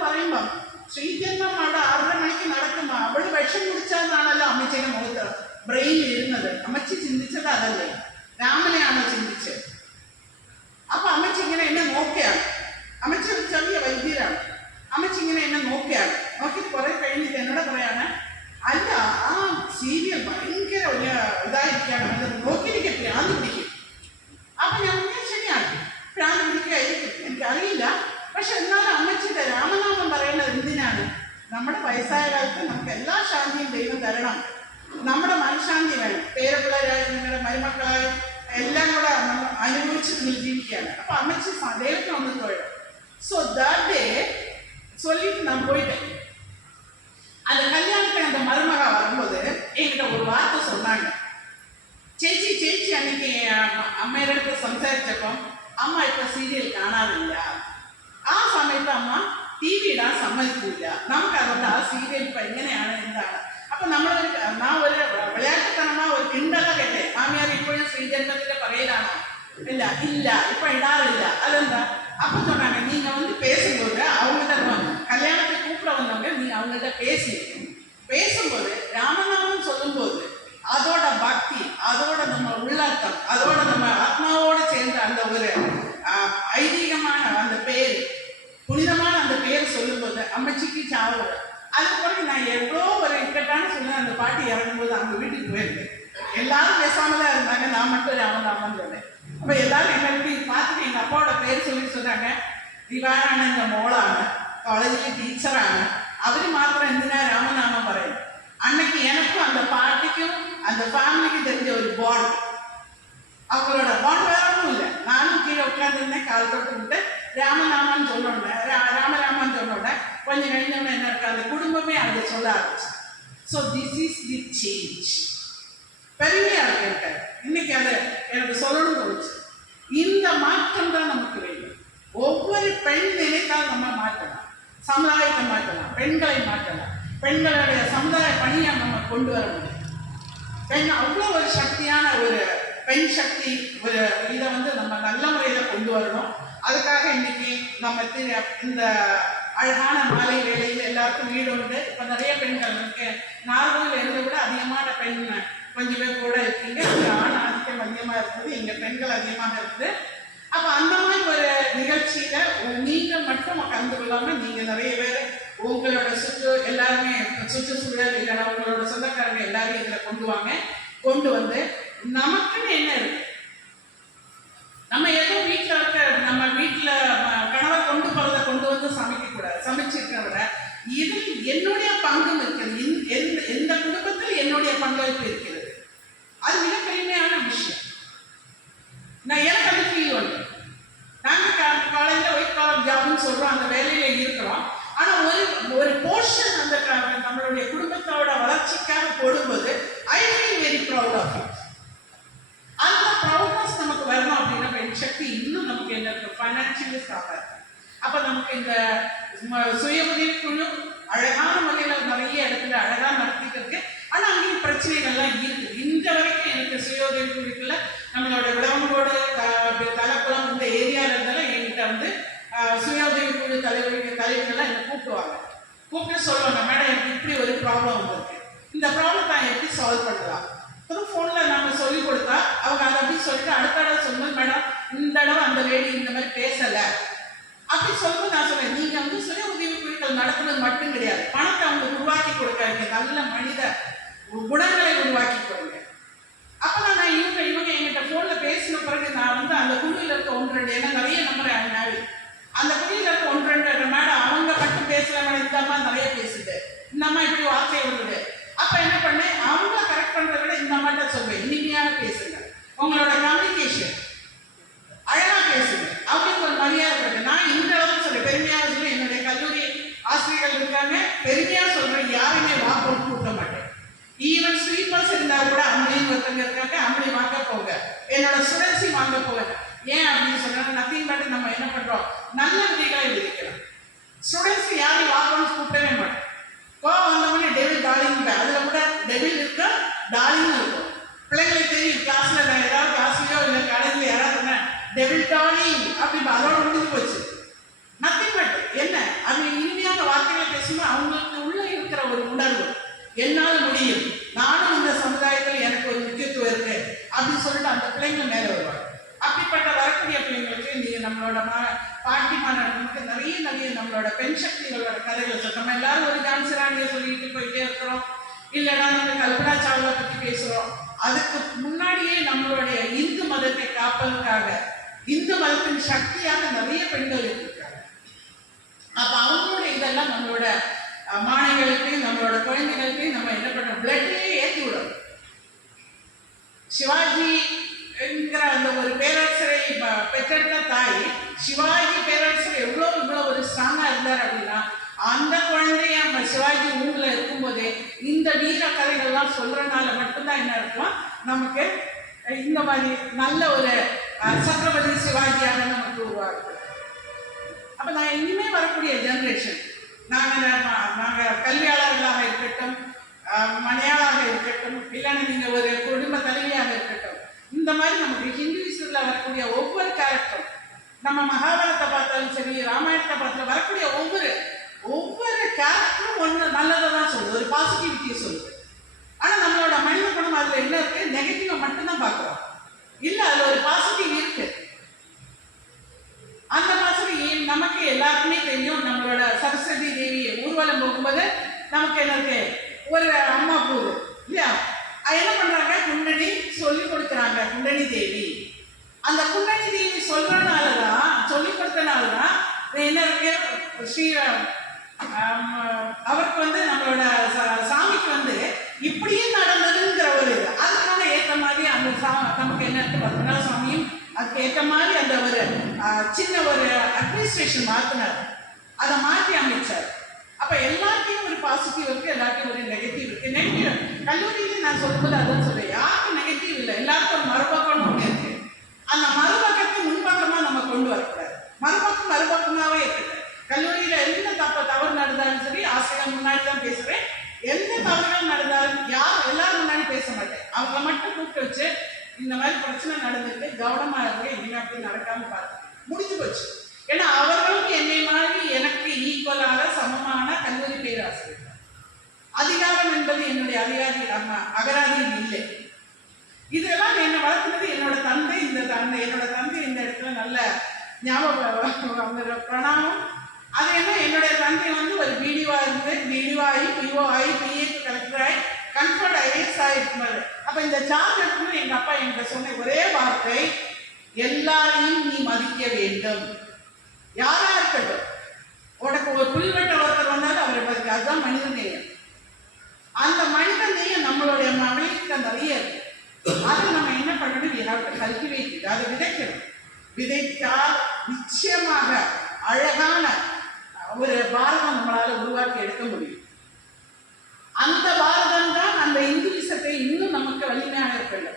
പറയുമ്പം ശ്രീജന്മം അവിടെ 6:30 മണിക്ക് നടക്കുമ്പോ അവള് വിഷം കുടിച്ചാന്നാണല്ലോ അമ്മച്ചിയുടെ മുഖത്ത് ബ്രെയിനിൽ ഇരുന്നത്. അമ്മച്ചി ചിന്തിച്ചത് അതല്ലേ, രാമനെയാണോ ചിന്തിച്ചത്? അപ്പൊ അമ്മച്ചി ഇങ്ങനെ എന്നെ നോക്കിയാണ്. അമ്മച്ചി ഒരു ചെറിയ വൈദ്യരാണ്. അമ്മച്ചി ഇങ്ങനെ എന്നെ നോക്കിയാണ്. നോക്കിയിട്ട് കുറെ കഴിഞ്ഞിട്ട് എന്നോട് പറയാണ്, അല്ല ആ സീരിയൽ ഭയങ്കര ഇതായിരിക്കാണ്, നോക്കിയിരിക്കെ ഭ്രാന്ത് പിടിക്കും. അപ്പൊ ഞാൻ ശരിയാണ്, ഭ്രാന്ത് പിടിക്കുകയായിരിക്കും, എനിക്കറിയില്ല. പക്ഷെ എന്നാലും അമ്മച്ചിയുടെ രാമനാമം പറയുന്നത് എന്തിനാണ്? നമ്മുടെ വയസ്സായ കാലത്ത് നമുക്ക് എല്ലാ ശാന്തിയും ദൈവം തരണം. നമ്മുടെ മനഃശാന്തി വേണം. പേരപ്പിള്ളേരായും നിങ്ങളുടെ മരുമക്കളായും എല്ലാം കൂടെ നമ്മൾ അനുഭവിച്ച് ജീവിക്കുകയാണ്. അപ്പൊ അമ്മച്ചി ദൈവത്തിന് ഒന്ന് തൊഴിൽ. ஸோ தட் டே சொல்லிட்டு நான் போயிட்டேன். அந்த கல்யாணத்துக்கு அந்த மருமகா வரும்போது என்கிட்ட ஒரு வார்த்தை சொன்னாங்க. ചേച്ചി ചേച്ചി അன்னைக்கு അമ്മയുടെ അടുത്ത് സംസാരിച്ചപ്പം അമ്മ ഇപ്പൊ സീരിയൽ കാണാറില്ല. ആ സമയത്ത് അമ്മ ടി വി ഇടാൻ സമ്മതിക്കില്ല. നമുക്കതുകൊണ്ട് ആ സീരിയൽ ഇപ്പൊ എങ്ങനെയാണ് എന്താണ്. അപ്പൊ ഞാൻ ഒരു വിളയാട്ടത്തനമാ ഒരു കിണ്ടല കേട്ടെ, മാമിയാർ ഇപ്പോഴും ശ്രീജന്മത്തിന്റെ പറയലാണോ? ഇല്ല ഇല്ല ഇപ്പൊ ഇടാറില്ല. അതെന്താ? அப்போ சொன்னாங்க, நீங்கள் வந்து பேசும்போது அவங்கள்ட்ட கல்யாணத்துக்கு கூப்பிட வந்தவங்க நீங்கள் அவங்கள்ட்ட பேசும்போது ராமநாமம் சொல்லும்போது அதோட பக்தி, அதோட நம்ம உள்ளர்த்தம், அதோட நம்ம ஆத்மாவோடு சேர்ந்த அந்த ஒரு ஐதீகமான அந்த பேர், புனிதமான அந்த பேர் சொல்லும்போது அம்மச்சிக்கு சாவு. அதுக்கு பிறகு நான் எவ்வளோ ஒரு இக்கட்டான சொன்னேன். அந்த பாட்டி இறங்கும்போது அவங்க வீட்டுக்கு போயிருந்தேன். எல்லாரும் பேசாமல் தான் இருந்தாங்க, நான் மட்டும் ராமநாமன் சொன்னேன். அப்போ எல்லாரும் எங்களுக்கு பார்த்துட்டு எங்கள் அப்பாவோட பேர் சொல்லி சொன்னாங்க, ദിവാനാണ് എൻ്റെ മോളാണ്, കോളേജിലെ ടീച്ചറാണ്, അവർ മാത്രം എന്തിനാ രാമനാമം പറയും. அன்னைக்கு எனக்கும் அந்த பாட்டிக்கும் அந்த ஃபேமிலிக்கு தெரிஞ்ச ஒரு பாண்ட், அவங்களோட பாண்ட் வேற ஒன்றும் இல்லை. நானும் கீழே உட்காந்துருந்தேன், கால் தொட்டு விட்டு ராமநாமன்னு சொன்னோடனே ராமராமன் சொன்னோடனே கொஞ்சம் കഴിഞ്ഞோடனே என்ன இருக்கு, அந்த குடும்பமே அதை சொல்ல ஆரம்பிச்சு. So this is the change. பெருமையா இருக்கு எனக்கு. இன்னைக்கு அதை எனக்கு சொல்லணும்னு தோணுச்சு. இந்த மாற்றம் தான் நமக்கு வேண்டும். ஒவ்வொரு பெண் நினைத்தால் நம்ம மாற்றலாம், சமுதாயத்தை மாற்றலாம், பெண்களை மாற்றலாம், பெண்களுடைய சமுதாய பணியை நம்ம கொண்டு வர முடியும். பெண் அவ்வளோ ஒரு சக்தியான ஒரு பெண் சக்தி, ஒரு இதை வந்து நம்ம நல்ல முறையில் கொண்டு வரணும். அதுக்காக இன்னைக்கு நம்ம இந்த அழகான மாலை வேலையில் எல்லாருக்கும் வீடு உண்டு. இப்போ நிறைய பெண்கள் இருக்கு. நார்மலில் இருந்ததை விட அதிகமான பெண் கொஞ்சம் பேர் கூட இருக்கீங்க. ஆண் ஆதிக்கம் அதிகமாக இருக்குது, இங்கே பெண்கள் அதிகமாக இருக்குது. அப்போ அந்த மாதிரி ஒரு நிகழ்ச்சியில் நீங்கள் மட்டும் கலந்து கொள்ளாமல் நீங்கள் நிறைய பேர் உங்களோட எல்லாருமே சுற்றுச்சூழல் இல்லைன்னா உங்களோட சொந்தக்காரங்க எல்லாரையும் இதில் கொண்டு வந்து நமக்குன்னு என்ன இருக்கு, நம்ம ஏதோ வீட்டில் இருக்க நம்ம வீட்டில் கணவர் கொண்டு போகிறத கொண்டு வந்து சமைக்கக்கூடாது. சமைச்சிருக்கிறத இதில் என்னுடைய பங்கும் இருக்கிறது, எந்த குடும்பத்தில் என்னுடைய பங்களிப்பு இருக்கிறது. அது மிக பெருமையான விஷயம். நான் எனக்கு அந்த ஃபீல் வந்து நாங்கள் காலையில் ஒயிட் காலர் ஜாப்னு சொல்கிறோம், அந்த வேலையில் இருக்கிறோம். ஆனால் ஒரு போர்ஷன் அந்த நம்மளுடைய குடும்பத்தோட வளர்ச்சிக்காக போடும்போது I feel very proud of it. அந்த ப்ரௌட்னஸ் நமக்கு வரணும் அப்படின்னா பெண் சக்தி இன்னும் நமக்கு என்ன இருக்கு, ஃபைனான்சியலி ஸ்ட்ராங்காக இருக்கு. அப்போ நமக்கு இந்த சுய உதவி குழு அழகான முறையில் நிறைய இடத்துல அழகாக நடத்திட்டு இருக்கு. ஆனால் அங்கேயும் பிரச்சனைகள்லாம் இருக்குது. இந்த வரைக்கும் எனக்கு சுய உதவி குழுக்குள்ள நம்மளோட விளவங்களோட தலைக்குளம் இந்த ஏரியாவில் இருந்தாலும் என்கிட்ட வந்து சுய உதவி குழு தலைவர்கள்லாம் என்னை கூப்பிட்டு சொல்லுவாங்க, மேடம் எனக்கு இப்படி ஒரு ப்ராப்ளம் வந்திருக்கு, இந்த ப்ராப்ளம் நான் எப்படி சால்வ் பண்ணலாம். அப்புறம் ஃபோனில் நம்ம சொல்லிக் கொடுத்தா அவங்க அதை அப்படி சொல்லிட்டு அடுத்த தடவை சொல்லும்போது, மேடம் இந்த தடவை அந்த லேடி இந்த மாதிரி பேசலை அப்படி சொல்லும்போது நான் சொல்லுவேன், நீங்கள் வந்து சுய உதவி குழுக்கள் நடத்துறது மட்டும் கிடையாது, பணத்தை அவங்க உருவாக்கி கொடுக்காதீங்க, நல்ல மனித குணங்களை உருவாக்கி கொடுங்க. அப்போ நான் இவங்க என்கிட்ட ஃபோனில் பேசின பிறகு நான் வந்து அந்த குழுவில் இருக்க 1-2 ஏன்னா நிறைய நம்பர் நாவி அந்த குழுவில் இருக்க 1-2 மேடம் அவங்க மட்டும் பேசுகிறாங்க, இந்த அம்மா நிறைய பேசுது, இந்த அம்மா இப்படி வார்த்தையை விடுது. அப்போ என்ன பண்ணேன், அவங்க கரெக்ட் பண்ணுறத விட இந்த அம்மாட்ட சொல்வேன், இனிமையாக பேசுங்க, உங்களோட கம்யூனிகேஷன் அழகாக பேசுங்க, அவங்களுக்கு ஒரு மரியாதை இருக்கு. நான் இந்த அளவுக்கு சொல்றேன், பெருமையாக சொல்றேன். என்னுடைய கல்லூரி ஆசிரியர்கள் இருக்காங்க, பெருமையாக சொல்றேன், யாருமே வா போட்டு கூட்ட மாட்டேன். ஜாலின்னு இருக்கும். பிள்ளைங்களுக்கு தெரியும் கிளாஸ்ல ஏதாவது கிளாஸ்லயோ இல்லை கடையில யாராவது டெபிள் டார்லிங் அப்படி அதோட முடிஞ்சு போச்சு. நத்திங் பட் என்ன அது இனிமையான வார்த்தைகளை பேசும்போது அவங்களுக்கு உள்ள இருக்கிற ஒரு உணர்வு, என்னால் முடியும், நானும் இந்த சமுதாயத்தில் எனக்கு ஒரு முக்கியத்துவம் இருக்கு அப்படின்னு சொல்லிட்டு அந்த பிள்ளைங்க மேலே வருவாங்க. அப்படிப்பட்ட வரக்கூடிய பிள்ளைங்களுக்கு நீங்க நம்மளோட பாட்டி மாநாட்டுக்கு நிறைய நிறைய நம்மளோட பெண் சக்திகளோட கதைகளை நம்ம எல்லாரும் ஒரு ஜான்சிராணியை சொல்லிட்டு போயிட்டே இருக்கிறோம், இல்லைன்னா நம்ம கல்பனா சாவ்லா பத்தி பேசுறோம். அதுக்கு முன்னாடியே நம்மளுடைய இந்து மதத்தை காப்பதற்காக இந்து மதத்தின் சக்தியாக நிறைய பெண்கள் இருக்காங்க. அப்ப அவங்களோட இதெல்லாம் நம்மளோட மாணவிகளுக்கு நம்மளோட குழந்தைகளுக்கு நம்ம என்ன பண்றோம், பிளட்லயே ஏற்றி விடும். சிவாஜி என்கிற அந்த ஒரு பேரரசரை பெற்றெடுத்த தாய், சிவாஜி பேரரசர் இவ்வளவு ஒரு ஸ்ட்ராங்கா இருந்தார் அப்படின்னா அந்த குழந்தைய நம்ம சிவாஜி ஊர்ல இருக்கும்போதே இந்த வீர கதைகள்லாம் சொல்றதுனால மட்டும்தான் என்ன இருக்கும், நமக்கு இந்த மாதிரி நல்ல ஒரு சத்ரபதி சிவாஜியாக நமக்கு உருவாகுது. அப்ப நான் இனிமே வரக்கூடிய ஜெனரேஷன் நாங்க கல்வியாளர்களாக இருக்கட்டும், மனையாளாக இருக்கட்டும், இல்லைன்னா நீங்க ஒரு குடும்ப தலைவியாக இருக்கட்டும், இந்த மாதிரி நமக்கு ஹிந்துவிசத்துல வரக்கூடிய ஒவ்வொரு கேரக்டரும், நம்ம மகாபாரதத்தை பார்த்தாலும் சரி ராமாயணத்தை பார்த்தாலும் வரக்கூடிய ஒவ்வொரு கேரக்டரும் ஒன்று நல்லதை தான் சொல்லுது, ஒரு பாசிட்டிவிட்டியை சொல்லுது. ஆனா நம்மளோட மனித குணம் அதுல என்ன இருக்கு, நெகட்டிவ மட்டும்தான் பார்க்கிறோம், இல்ல அதுல ஒரு பாசிட்டிவ் இருக்கு. அந்த மாதிரி நமக்கு எல்லாருக்குமே தெரியும், நம்மளோட சரஸ்வதி தேவி ஊர்வலம் போகும்போது நமக்கு என்ன இருக்கு, ஒரு அம்மா போகுது இல்லையா, என்ன பண்றாங்க, குண்டனி சொல்லி கொடுக்குறாங்க, குண்டனி தேவி. அந்த குண்டனி தேவி சொல்றதுனாலதான் சொல்லி கொடுத்தனாலதான் என்ன இருக்கு, ஸ்ரீ அவருக்கு நம்மளோட சாமிக்கு இப்படியே நடந்ததுங்கிற ஒரு இது, அதுக்கான ஏற்ற மாதிரி அந்த நமக்கு என்ன இருக்கு, பத்மநாப சாமியும் அதுக்கு ஏற்ற மாதிரி அந்த ஒரு சின்ன ஒரு அட்மினிஸ்ட்ரேஷன் மாத்தினார், அதை மாற்றி அமைச்சார். அப்ப எல்லாத்தையும் ஒரு பாசிட்டிவ் இருக்கு, எல்லாத்தையும் ஒரு நெகட்டிவ் இருக்கு. நெகட்டிவ் கல்லூரியில நான் சொல்லும்போது அதான் சொல்றேன், யாருக்கும் நெகட்டிவ் இல்லை, எல்லாருக்கும் ஒரு மறுபக்கம்னு ஒண்ணு இருக்கு. அந்த மறுபக்கத்தை முன்பக்கமா நம்ம கொண்டு வரக்கூடாது, மறுபக்கம் மறுபக்கமாவே இருக்கு. கல்லூரியில எந்த தவறு நடந்தாலும் சரி ஆசிரியர் முன்னாடி தான் பேசுறேன், எந்த தவறுகள் நடந்தாலும் எல்லாரும் முன்னாடி பேச மாட்டேன், அவங்கள மட்டும் கூப்பிட்டு வச்சு இந்த மாதிரி பிரச்சனை நடந்துட்டு கவனமா இருக்கு, இனிமே அப்படி நடக்காம பாருங்க, முடிஞ்சு போச்சு. ஏன்னா அவர்களும் என்னை மாதிரி எனக்கு ஈக்குவலான சமமான கல்லூரி பேராசிரியர். அதிகாரம் என்பது என்னுடைய அகராதியில் இல்லை. இதெல்லாம் என்னை வளர்த்துனது என்னோட தந்தை. என்னோட தந்தை இந்த இடத்துல நல்ல ஞாபகம் பிரணாமம். அது என்ன, என்னுடைய தந்தை ஒரு பிடிஓ இருந்து பிடிஓ ஆகி பிஓ ஆகி பிஏக்கு கலெக்டர் ஆகி கன்ஃபர்ட் ஐஏஎஸ் ஆகிருந்தாரு. அப்ப இந்த சார்ஜ் எடுக்கணும் எங்க அப்பா என்கிட்ட சொன்ன ஒரே வார்த்தை, எல்லாரையும் நீ மதிக்க வேண்டும், யாரா இருக்கட்டும். உனக்கு ஒரு புல்வெட்ட ஒருத்தர் வந்தாலும் அவரை பற்றி, அதுதான் மனித நேயம். அந்த மனித நேயம் நம்மளுடைய மகளிர்கிட்ட நிறைய இருக்கு. அதை நம்ம என்ன பண்ணணும், கல்டிவேட், அதை விதைக்கணும். விதைத்தால் நிச்சயமாக அழகான ஒரு பாரதம் நம்மளால உருவாக்கி எடுக்க முடியும். அந்த பாரதம் தான் அந்த இந்துவிசத்தை இன்னும் நமக்கு வலிமையாக இருக்கிறது.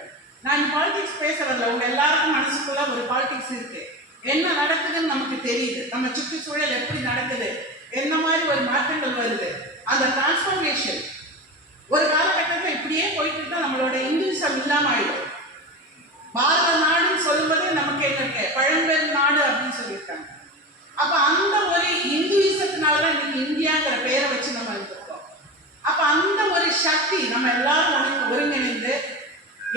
நான் பாலிடிக்ஸ் பேசுறதில்ல, உங்க எல்லாருக்கும் மனசுக்குள்ள ஒரு பாலிடிக்ஸ் இருக்கு, என்ன நடக்குதுன்னு நமக்கு தெரியுது, நம்ம சுற்றுச்சூழல் எப்படி நடக்குது, என்ன மாதிரி ஒரு மாற்றங்கள் வருது, அந்த டிரான்ஸ்ஃபர்மேஷன் ஒரு காலகட்டத்தில் இப்படியே போயிட்டு இருந்தா நம்மளோட இந்துவிசம் இல்லாம ஆயிடும். பாரத நாடுன்னு சொல்லும்போதே நமக்கு என்ன இருக்கு, பழம்பெரும் நாடு அப்படின்னு சொல்லியிருக்காங்க. அப்ப அந்த ஒரு இந்துவிசத்தினாலதான் இன்னைக்கு இந்தியாங்கிற பெயரை வச்சு நம்ம இருக்கோம். அப்ப அந்த ஒரு சக்தி நம்ம எல்லாரும் ஒருங்கிணைந்து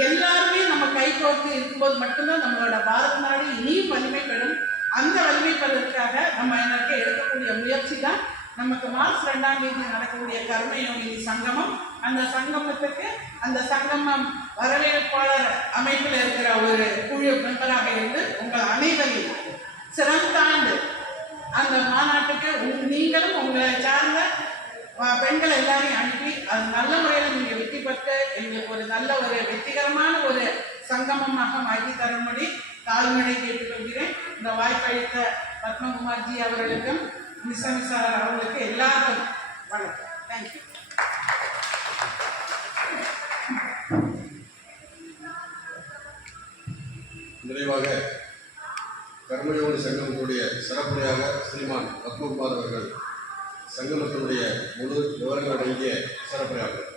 எல்லாருமே நம்ம கை கோர்த்து இருக்கும்போது மட்டும்தான் நம்மளோட பாரத நாடு இனியும் வலிமை பெறும். அந்த வலிமை பெறுவதற்காக நம்ம எனக்கு எடுக்கக்கூடிய முயற்சி தான் நமக்கு மார்ச் 2ஆம் தேதி நடக்கக்கூடிய கர்மயோகினி சங்கமம். அந்த சங்கமத்துக்கு அந்த சங்கமம் வரவேற்பாளர் அமைப்பில் இருக்கிற ஒரு குழு மெம்பராக இருந்து உங்கள் அனைவரையும் சிறந்தாண்டு அந்த மாநாட்டுக்கு நீங்களும் உங்களை சார்ந்த பெண்கள் எல்லாரையும் அனுப்பி அது நல்ல முறையில் நீங்கள் வெற்றி பெற்று எங்களுக்கு ஒரு நல்ல ஒரு வெற்றிகரமான ஒரு சங்கமமாக மாற்றி தரும்படி தாழ்மையை கேட்டுக்கொள்கிறேன். இந்த வாய்ப்பளித்த பத்மகுமார்ஜி அவர்களுக்கும் மிஸ்ஸார் அவர்களுக்கு எல்லாருக்கும் வணக்கம். தேங்க்யூ. நிறைவாக கர்மயோகி சங்கமத்தினுடைய சிறப்புரையாக ஸ்ரீமான் பத்மகுமார் அவர்கள் சங்கமத்தினுடைய முழு விவரங்கள் அடங்கிய சிறப்புரையாளர்.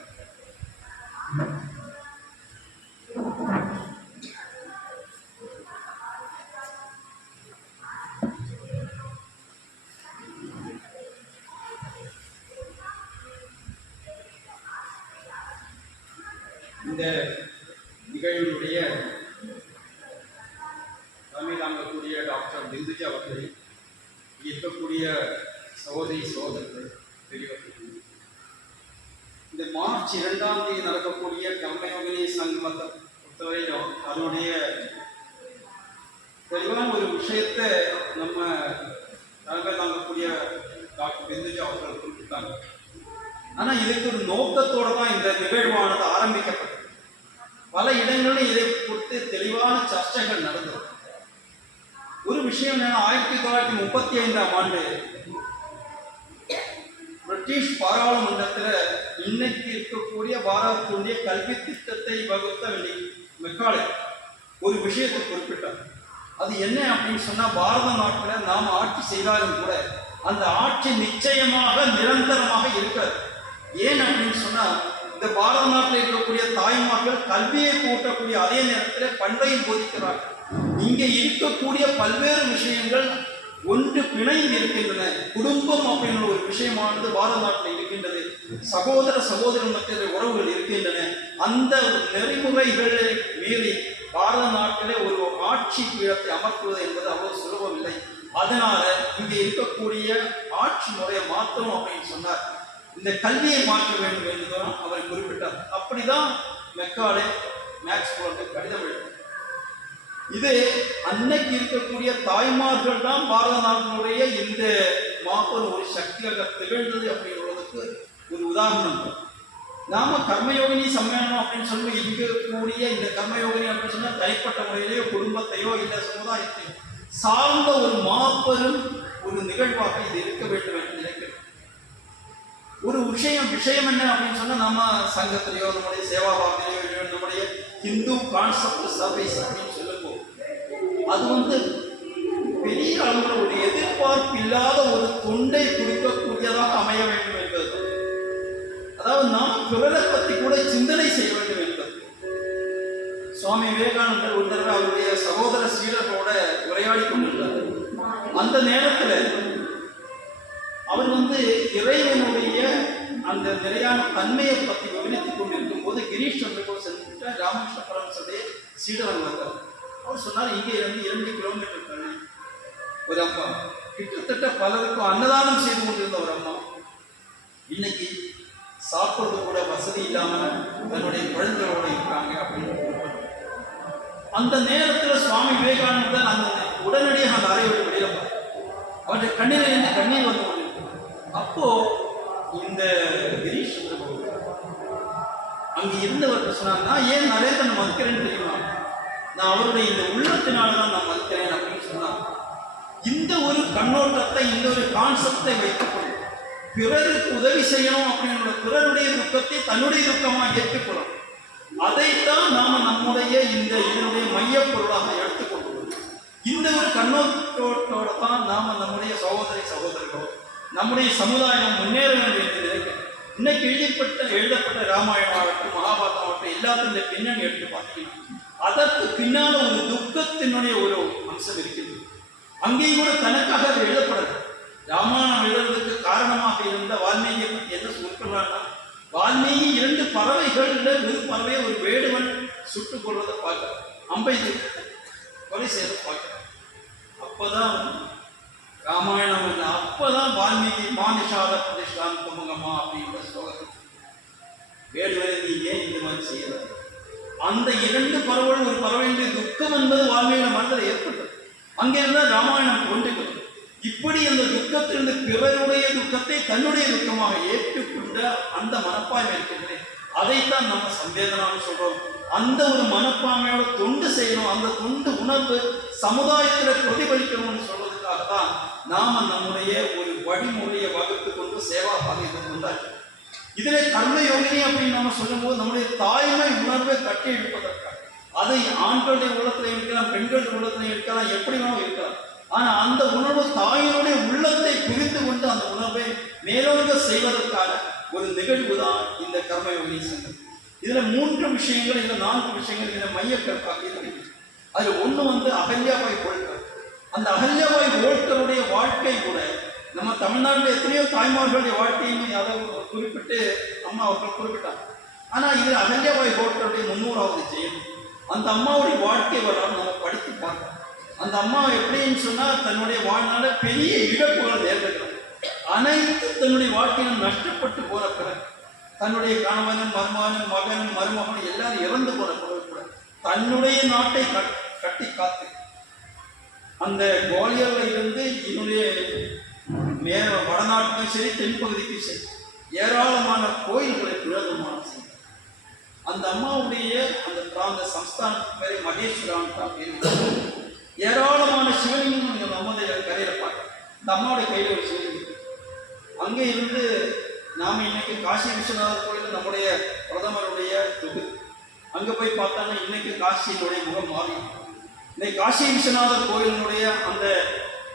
இந்த நிகழ்வினுடைய தலைமை தாங்கக்கூடிய டாக்டர் பிந்துஜி அவர்களை, இருக்கக்கூடிய சகோதரி சகோதரர்கள், பெரியவர்கள், இந்த மார்ச் 2ஆம் தேதி நடக்கக்கூடிய கர்மயோகினி சங்கமத்தை பொறுத்தவரையிலும் அதனுடைய தெளிவான ஒரு விஷயத்தை நம்ம தலைமை தாங்கக்கூடிய டாக்டர் பிந்துஜி அவர்கள் குறிப்பிட்டாங்க. ஆனால் இதுக்கு ஒரு நோக்கத்தோடு தான் இந்த நிகழ்வானது ஆரம்பிக்கப்பட்டது. பல இடங்களில் இதை குறித்து தெளிவான சர்ச்சைகள் நடந்தது. ஒரு விஷயம் என்னன்னா, 1935ஆம் ஆண்டு பிரிட்டிஷ் பாராளுமன்றத்தில் இன்னைக்கு இருக்கக்கூடிய பாரதத்தினுடைய கல்வி திட்டத்தை வகுத்த மெக்காலே ஒரு விஷயத்தை குறிப்பிட்டார். அது என்ன அப்படின்னு சொன்னா, பாரத நாட்டில் நாம் ஆட்சி செய்தாலும் கூட அந்த ஆட்சி நிச்சயமாக நிரந்தரமாக இருக்காது. ஏன் அப்படின்னு சொன்னா, இந்த பாரத நாட்டில் இருக்கக்கூடிய தாய்மார்கள் கல்வியை கூட்டக்கூடிய அதே நேரத்தில் பண்பையும் போதிக்கிறார்கள். இங்கே இருக்கக்கூடிய பல்வேறு விஷயங்கள் ஒன்று பிணைந்து இருக்கின்றன. குடும்பம் அப்படின்ற ஒரு விஷயமானது பாரத நாட்டில் இருக்கின்றது. சகோதர சகோதரன் மற்ற உறவுகள் இருக்கின்றன. அந்த நெறிமுறைகளை மீறி பாரத நாட்டிலே ஒரு ஆட்சி பீடத்தை அமர்த்துவது என்பது அவ்வளவு சுலபமில்லை. அதனால இங்கே இருக்கக்கூடிய ஆட்சி முறையை மாற்றணும் அப்படின்னு சொன்னார். இந்த கல்வியை மாற்ற வேண்டும் என்றுதான் அவர் குறிப்பிட்டார். அப்படிதான் மெக்காலே மேக்ஸ்வெல்லுக்கு கடிதம் எழுதினார். இது அன்னைக்கு இருக்கக்கூடிய தாய்மார்கள் தான் பாரத நாட்டினுடைய இந்த மாபெரும் ஒரு சக்தியாக திகழ்ந்தது அப்படின்றதுக்கு ஒரு உதாரணம். நாம கர்மயோகினி சம்மேளனம் அப்படின்னு சொல்லி இருக்கக்கூடிய இந்த கர்மயோகினி அப்படின்னு சொன்னா தனிப்பட்ட முறையிலேயோ குடும்பத்தையோ இல்லை சமுதாயத்தையோ சார்ந்த ஒரு மாபெரும் ஒரு நிகழ்வாக இது இருக்க வேண்டும் என்று நினைக்கிறேன். ஒரு விஷயம் என்ன அப்படின்னு சொன்னா, நம்ம சங்கத்திலேயோ நம்முடைய சேவாபாரத்திலேயோ நம்முடைய ஹிந்து கான்செப்ட் சர்வீஸ் அப்படின்னு சொல்லும்போது அது பெரிய அளவில் ஒரு எதிர்பார்ப்பு இல்லாத ஒரு தொண்டை குடிக்கக்கூடியதாக அமைய வேண்டும் என்பது. அதாவது நாம் பிறரை பற்றி கூட சிந்தனை செய்ய வேண்டும் என்பது. சுவாமி விவேகானந்தர் ஒரு தடவை அவருடைய சகோதர சீடர்களோட உரையாடி கொண்டிருந்தார். அந்த நேரத்தில் அவர் இறைவனுடைய அந்த நிலையான தன்மையை பற்றி விவரித்துக் கொண்டிருக்கும் போது கிரீஷ் சந்திரகோடு சென்று ராமகிருஷ்ண பரமஹம்சருடைய சீடர் வந்தார். அவர் சொன்னார், இங்கே 2 கிலோமீட்டர் தள்ளி ஒரு அம்மா கிட்டத்தட்ட பலருக்கும் அன்னதானம் செய்து கொண்டிருந்த ஒரு அம்மா இன்னைக்கு சாப்பிடுறது கூட வசதி இல்லாம தன்னுடைய குழந்தைகளோட இருக்காங்க அப்படின்னு. அந்த நேரத்தில் சுவாமி விவேகானந்தர் அந்த உடனடியாக அந்த அறையை விட்டு வெளியில அவருடைய கண்ணீரிலிருந்து கண்ணீர் வந்து கொண்டிருக்கிறார். அப்போ இந்த கிரீஷ் அங்க இருந்தவர் சொன்னார், நான் ஏன் நரேந்திரன் மதிக்கிறேன்னு தெரியுமா, நான் அவருடைய இந்த உள்ளத்தினால்தான் நான் மதிக்கிறேன் அப்படின்னு சொன்னார். இந்த ஒரு கண்ணோட்டத்தை, இந்த ஒரு கான்செப்டை வைத்துக்கொள்ளும், பிறருக்கு உதவி செய்யணும் அப்படின்ற பிறருடைய துக்கத்தை தன்னுடைய துக்கமாக ஏற்றுக்கொள்ளும். அதைத்தான் நாம நம்முடைய இதனுடைய மையப்பொருளாக எடுத்துக்கொள்வோம். இந்த ஒரு கண்ணோட்டத்தோட தான் நாம நம்முடைய சகோதரர்களோ நம்முடைய சமுதாயம் முன்னேற வேண்டும் என்று நினைக்கிறேன். இன்னைக்கு எழுதப்பட்ட ராமாயணம் ஆகட்டும், மகாபாரதம் ஆகட்டும், எல்லாத்தின் பின்னணி எடுத்து பார்த்தீங்கன்னா அதற்கு பின்னால ஒரு துக்கத்தினுடைய ஒரு அம்சம் இருக்கிறது. அங்கேயும் கூட தனக்காக அது எழுதப்படல. ராமாயணம் எழுதுறதுக்கு காரணமாக இருந்த வால்மீகியை பற்றி என்ன சொல்றாங்கன்னா, வால்மீகி 2 பறவைகள், ஒரு பறவையை ஒரு வேடுவன் சுட்டுக் கொள்வதை பார்க்க, அம்பை கொலை செய்வதை பார்க்க. அப்பதான் ராமாயணம் இல்லை. அப்பதான் வால்மீகி மானிஷாத பிரதிஷ்டான் துமுகமா அப்படின்ற ஸ்லோகத்தை வேடுவரை நீ ஏன் இந்த மாதிரி செய்யறது. அந்த 2 பறவைகள் ஒரு பறவையுடைய துக்கம் என்பது வால்மீகியோட மனதில் ஏற்பட்டது. அங்கிருந்தா ராமாயணம் தோன்றுகிறது. இப்படி அந்த துக்கத்திலிருந்து பிறருடைய துக்கத்தை தன்னுடைய துக்கமாக ஏற்றுக்கொண்ட அந்த மனப்பான்மை இருக்கின்றன. அதைத்தான் நம்ம சம்பேதனான்னு சொல்றோம். அந்த ஒரு மனப்பான்மையோட தொண்டு செய்யணும், அந்த தொண்டு உணர்வு சமுதாயத்தில் பிரதிபலிக்கணும்னு சொல்வதற்காகத்தான் நாம நம்முடைய ஒரு வழிமுறையை வகுத்து கொண்டு சேவா பாதையை வந்தார். இதிலே கர்மயோகினி அப்படின்னு நம்ம சொல்லும்போது நம்முடைய தாய்மை உணர்வை கட்டி எழுப்பதற்காக, அதை ஆண்களுடைய உள்ளத்திலே இருக்கலாம், பெண்களுடைய உள்ளத்திலே இருக்கலாம், எப்படி வேணும் இருக்கலாம். ஆனா அந்த உணர்வு தாயினுடைய உள்ளத்தை புரிந்து கொண்டு அந்த உணர்வை மேலோங்க செய்வதற்கான ஒரு நிகழ்வு தான் இந்த கர்மயோகினி சங்கம். இதுல 3 விஷயங்கள், இந்த 4 விஷயங்கள் இந்த மையக்கற்பாக இருக்கு. அது ஒண்ணு அகல்யாபாய் ஹோல்கர். அந்த அகல்யாபாய் ஹோல்கருடைய வாழ்க்கை கூட நம்ம தமிழ்நாட்டில் எத்தனையோ தாய்மார்களுடைய வாழ்க்கையுமே அதை குறிப்பிட்டு அம்மா அவர்கள் குறிப்பிட்டாங்க. ஆனா இது அகல்யாபாய் ஹோல்கருடைய 300வது ஜெயந்தி. அந்த அம்மாவுடைய வாழ்க்கை வரலாறு நம்ம படித்து பார்க்கணும். அந்த அம்மா எப்படின்னு சொன்னா தன்னுடைய வாழ்நாள பெரிய இழப்புகள் நேர்கிறார். அனைத்து தன்னுடைய வாழ்க்கையில் நஷ்டப்பட்டு போன பிறகு தன்னுடைய கணவனும் மருமகனும் மகனும் மருமகனும் எல்லாரும் இறந்து போன பிறகு கூட தன்னுடைய நாட்டை கட்டி காத்து அந்த குவாலியர்ல இருந்து என்னுடைய வடநாட்டுக்கும் சரி தென்பகுதிக்கும் சரி ஏராளமான கோயில்களை புனிதமான செய்தார். அந்த அம்மாவுடைய அந்த பிராந்த சம்ஸ்தானத்துக்கு பேரை மகேஸ்வரான் தான் பேர். ஏராளமான சிவலிங்கம் நீங்கள் நம்முடைய கரையில பார்க்கலாம். இந்த அம்மாவுடைய கையில் ஒரு சிவலிங்கம். அங்கே இருந்து நாம இன்னைக்கு காசி விஸ்வநாதர் கோயில் நம்முடைய பிரதமருடைய தொகுதி. அங்க போய் பார்த்தாங்க இன்னைக்கு காசியினுடைய முகம் மாறி. இன்னைக்கு காசி விஸ்வநாதர் கோயிலினுடைய அந்த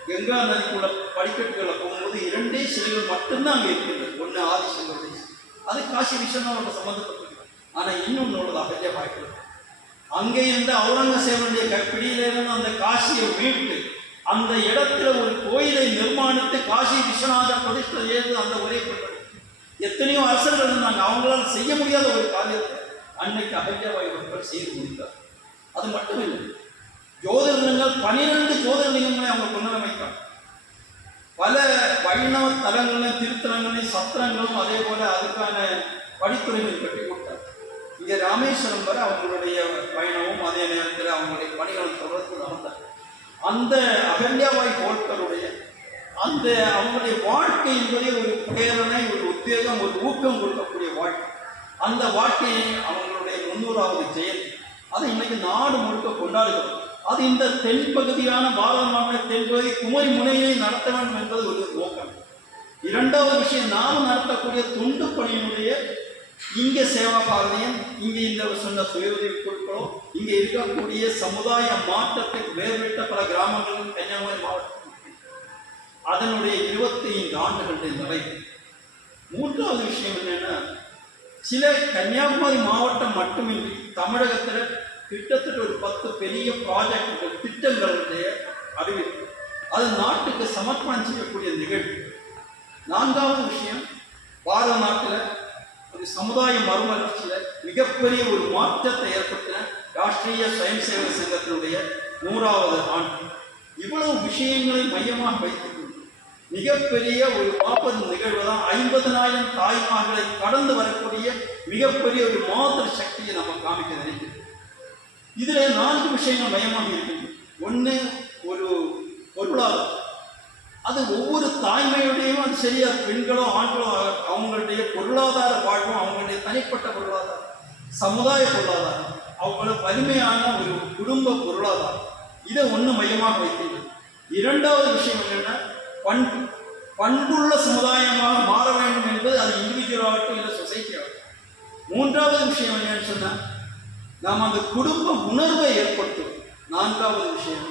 கங்கா நதிக்குள்ள படிக்கட்டுகளை போகும்போது 2 சிலைகள் மட்டும்தான் அங்கே இருக்கின்றது. ஒன்று ஆதிசங்கருடைய, அது காசி விஸ்வநாதரோட சம்பந்தப்பட்டிருக்கு. ஆனா இன்னொன்னோட அகல்யாபாய் அங்கே இருந்த அவுரங்கசீவனுடைய கைப்பிடியிலிருந்து அந்த காசியை மீட்டு அந்த இடத்துல ஒரு கோயிலை நிர்மாணித்து காசி விஸ்வநாதர் பிரதிஷ்டை செய்து அந்த ஒரே பெண்கள் எத்தனையோ அரசர்கள் இருந்தாங்க. அவங்களால செய்ய முடியாத ஒரு காரியத்தை அன்னைக்கு அகல்யாபாய் அவர்கள் செய்து முடித்தார். அது மட்டும் இல்லை, ஜோதிர்லிங்கங்கள் 12 ஜோதிர்லிங்கங்களை அவங்க புனரமைத்தார். பல வைணவ தலங்களையும் திருத்தலங்களையும் சத்திரங்களும் அதே போல அதுக்கான படித்துறைகள் கட்டி கொடுத்தார். இங்கே ராமேஸ்வரம் வரை அவங்களுடைய பயணமும் அதே நேரத்தில் அவங்களுடைய பணிகளும் தொடர்ந்து நடந்தார். அந்த அகல்யாபாய் ஹோல்கருடைய அந்த அவங்களுடைய வாழ்க்கை என்பதே ஒரு பிரேரணை, ஒரு உத்வேகம், ஒரு ஊக்கம் கொடுக்கக்கூடிய வாழ்க்கை. அந்த வாழ்க்கையை அவங்களுடைய 300வது ஜெயந்தி அதை இன்னைக்கு நாடு முழுக்க கொண்டாடுகிறோம். அது இந்த தென்பகுதியான பாரத நாட்டு தென்பகுதி குமரி முனையை நடத்த வேண்டும் என்பது ஒரு நோக்கம். 2வது விஷயம், நாம் நடத்தக்கூடிய தொண்டு பணியினுடைய இங்க சேவா பாரதியும் இங்கே இந்த சொன்ன சுய உதவி குழுக்களும் இங்கே இருக்கக்கூடிய சமுதாய மாற்றத்துக்கு வேறுபட்ட பல கிராமங்களும் கன்னியாகுமரி மாவட்டம் அதனுடைய 25 ஆண்டுகளுடைய நிறைவு. 3வது விஷயம் என்னன்னா, சில கன்னியாகுமரி மாவட்டம் மட்டுமின்றி தமிழகத்தில் கிட்டத்தட்ட ஒரு 10 பெரிய ப்ராஜெக்டுகள் திட்டங்களுடைய அறிவிப்பு அது நாட்டுக்கு சமர்ப்பணம் செய்யக்கூடிய நிகழ்வு. 4வது விஷயம், பாரத நாட்டில் ஒரு சமுதாய மறுமலர்ச்சியில் மிகப்பெரிய ஒரு மாற்றத்தை ஏற்படுத்தின ராஷ்டிரிய ஸ்வயம் சேவக சங்கத்தினுடைய 100வது ஆண்டு. இவ்வளவு விஷயங்களை மையமாக வைத்துக் கொண்டு மிகப்பெரிய ஒரு 40 நிகழ்வு தான் 50,000 தாய்மார்களை கடந்து வரக்கூடிய மிகப்பெரிய ஒரு மாதிரி சக்தியை நம்ம காமிக்க நினைக்கிறோம். இதுல 4 விஷயங்கள் மையமாக இருக்கின்றன. 1, ஒரு பொருளாதாரம். அது ஒவ்வொரு தாய்மையுடையும் அது சரியா பெண்களோ ஆண்களோ அவங்களுடைய பொருளாதார வாழ்வும் அவங்களுடைய தனிப்பட்ட பொருளாதாரம், சமுதாய பொருளாதாரம், அவங்களோட வலிமையான ஒரு குடும்ப பொருளாதாரம், இதை ஒன்று மையமாக வைக்கின்றது. 2வது விஷயம் என்னன்னா, பண்புள்ள சமுதாயமாக மாற வேண்டும் என்பது அது இண்டிவிஜுவலாகட்டும் இல்லை சொசைட்டி ஆகட்டும். 3வது விஷயம் என்னன்னு சொன்னா, நாம் அந்த குடும்ப உணர்வை ஏற்படுத்துவோம். 4வது விஷயம்,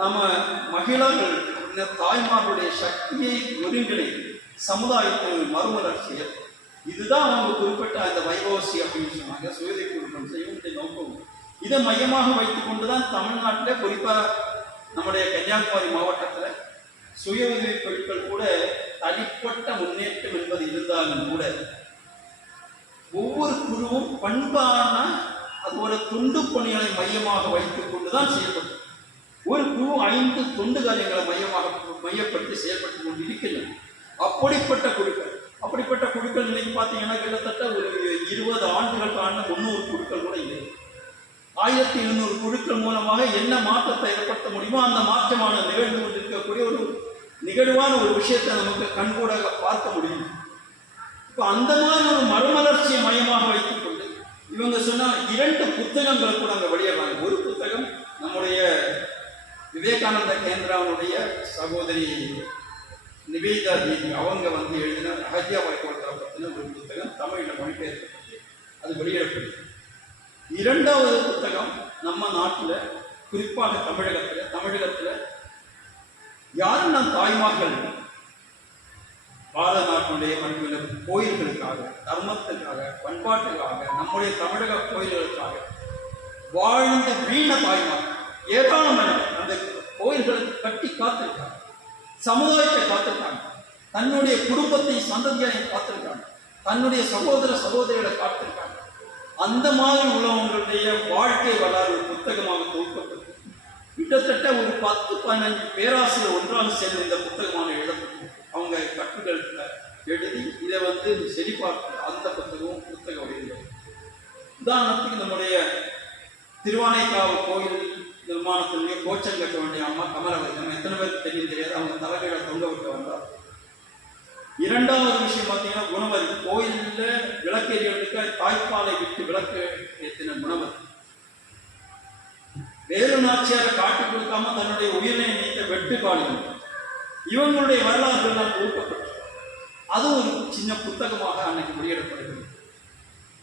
நாம மகிழர்கள் தாய்மார்களுடைய சக்தியை ஒருங்கிணை சமுதாயத்தை மறுமலர்ச்சியல். இதுதான் அவங்க குறிப்பிட்ட அந்த வைபவசி அப்படின்னு சொன்னாங்க. சுயதை குடும்பம் செய்ய நோக்கம் இதை மையமாக வைத்துக் கொண்டுதான் தமிழ்நாட்டில் குறிப்பாக நம்முடைய கன்னியாகுமரி மாவட்டத்தில் சுய உதவி குழுக்கள் கூட தனிப்பட்ட முன்னேற்றம் என்பது இருந்தாலும் கூட ஒவ்வொரு குழுவும் பண்பான அதோட தொண்டு பணிகளை மையமாக வைத்துக் கொண்டுதான் செயல்படும். ஒரு குழு 5 தொண்டு காரியங்களை மையப்படுத்தி செயல்பட்டு கொண்டு இருக்கின்றன. அப்படிப்பட்ட குழுக்கள் இன்னைக்கு பார்த்தீங்கன்னா கிட்டத்தட்ட ஒரு 20 ஆண்டுகள் ஆன 300 குழுக்கள் கூட இல்லை. 1200 குழுக்கள் மூலமாக என்ன மாற்றத்தை ஏற்படுத்த முடியுமோ அந்த மாற்றமான நிகழ்ந்து கொண்டிருக்கக்கூடிய ஒரு நிகழ்வான ஒரு விஷயத்தை நமக்கு கண்கூட பார்க்க முடியும். இப்போ அந்த மாதிரி ஒரு மறுமலர்ச்சியை மையமாக வைத்துக் கொண்டு இவங்க சொன்னா 2 புத்தகங்களை கூட அங்கே வெளியிடுறாங்க. ஒரு புத்தகம் நம்முடைய விவேகானந்த கேந்திராவுடைய சகோதரி நிவேதா தேவி அவங்க எழுதின அகல்யாபாய் ஹோல்கரை பற்றின ஒரு புத்தகம் தமிழில் மொழிபெயர்க்கப்பட்டு அது வெளியிடப்படுது. 2வது புத்தகம் நம்ம நாட்டில் குறிப்பாக தமிழகத்தில் யாரும் நம் தாய்மார்கள் பாரத நாட்டினுடைய மண்ணில் கோயில்களுக்காக, தர்மத்துக்காக, பண்பாட்டுக்காக, நம்முடைய தமிழக கோயில்களுக்காக வாழ்ந்த வீண தாய்மார்கள் ஏராளமான அந்த கோயில்களை கட்டி காத்திருக்காங்க, சமுதாயத்தை காத்திருக்காங்க, தன்னுடைய குடும்பத்தை சந்ததியை காத்திருக்காங்க, தன்னுடைய சகோதர சகோதரிகளை காத்து அந்த மாதிரி உள்ளவங்களுடைய வாழ்க்கை வரலாறு ஒரு புத்தகமாக தொகுக்கப்பட்டது. கிட்டத்தட்ட ஒரு 10-15 பேராசிரியர் ஒன்றாக சேர்ந்து இந்த புத்தகமான எழுதப்பட்டது. அவங்க கட்டுகள் எழுதி இதை சரிபார்த்து அந்த புத்தக வடிவில். உதாரணத்துக்கு நம்முடைய திருவானைக்காவு கோயில் நிர்மாணத்தினுடைய கோச்சம் கட்ட வேண்டிய அம்மா கமலவதி, நம்ம எத்தனை பேருக்கு தெரியும் தெரியாது, அவங்க தலைகீழ தொங்க விட்டு வந்தார். இரண்டாவது விஷயம் பார்த்தீங்கன்னா குணவதி, கோயிலில் விளக்கேறியவர்களுக்கு தாய்ப்பாலை விட்டு விளக்கு ஏற்றின குணவதி. வேலு நாச்சியாரை காட்டி கொடுக்காம தன்னுடைய உயிரை நீத்த வெட்டுக்காளிகள், இவங்களுடைய வரலாறுகள் நான் கொடுக்கப்பட்டது. அது ஒரு சின்ன புத்தகமாக அன்னைக்கு வெளியிடப்படுகிறது.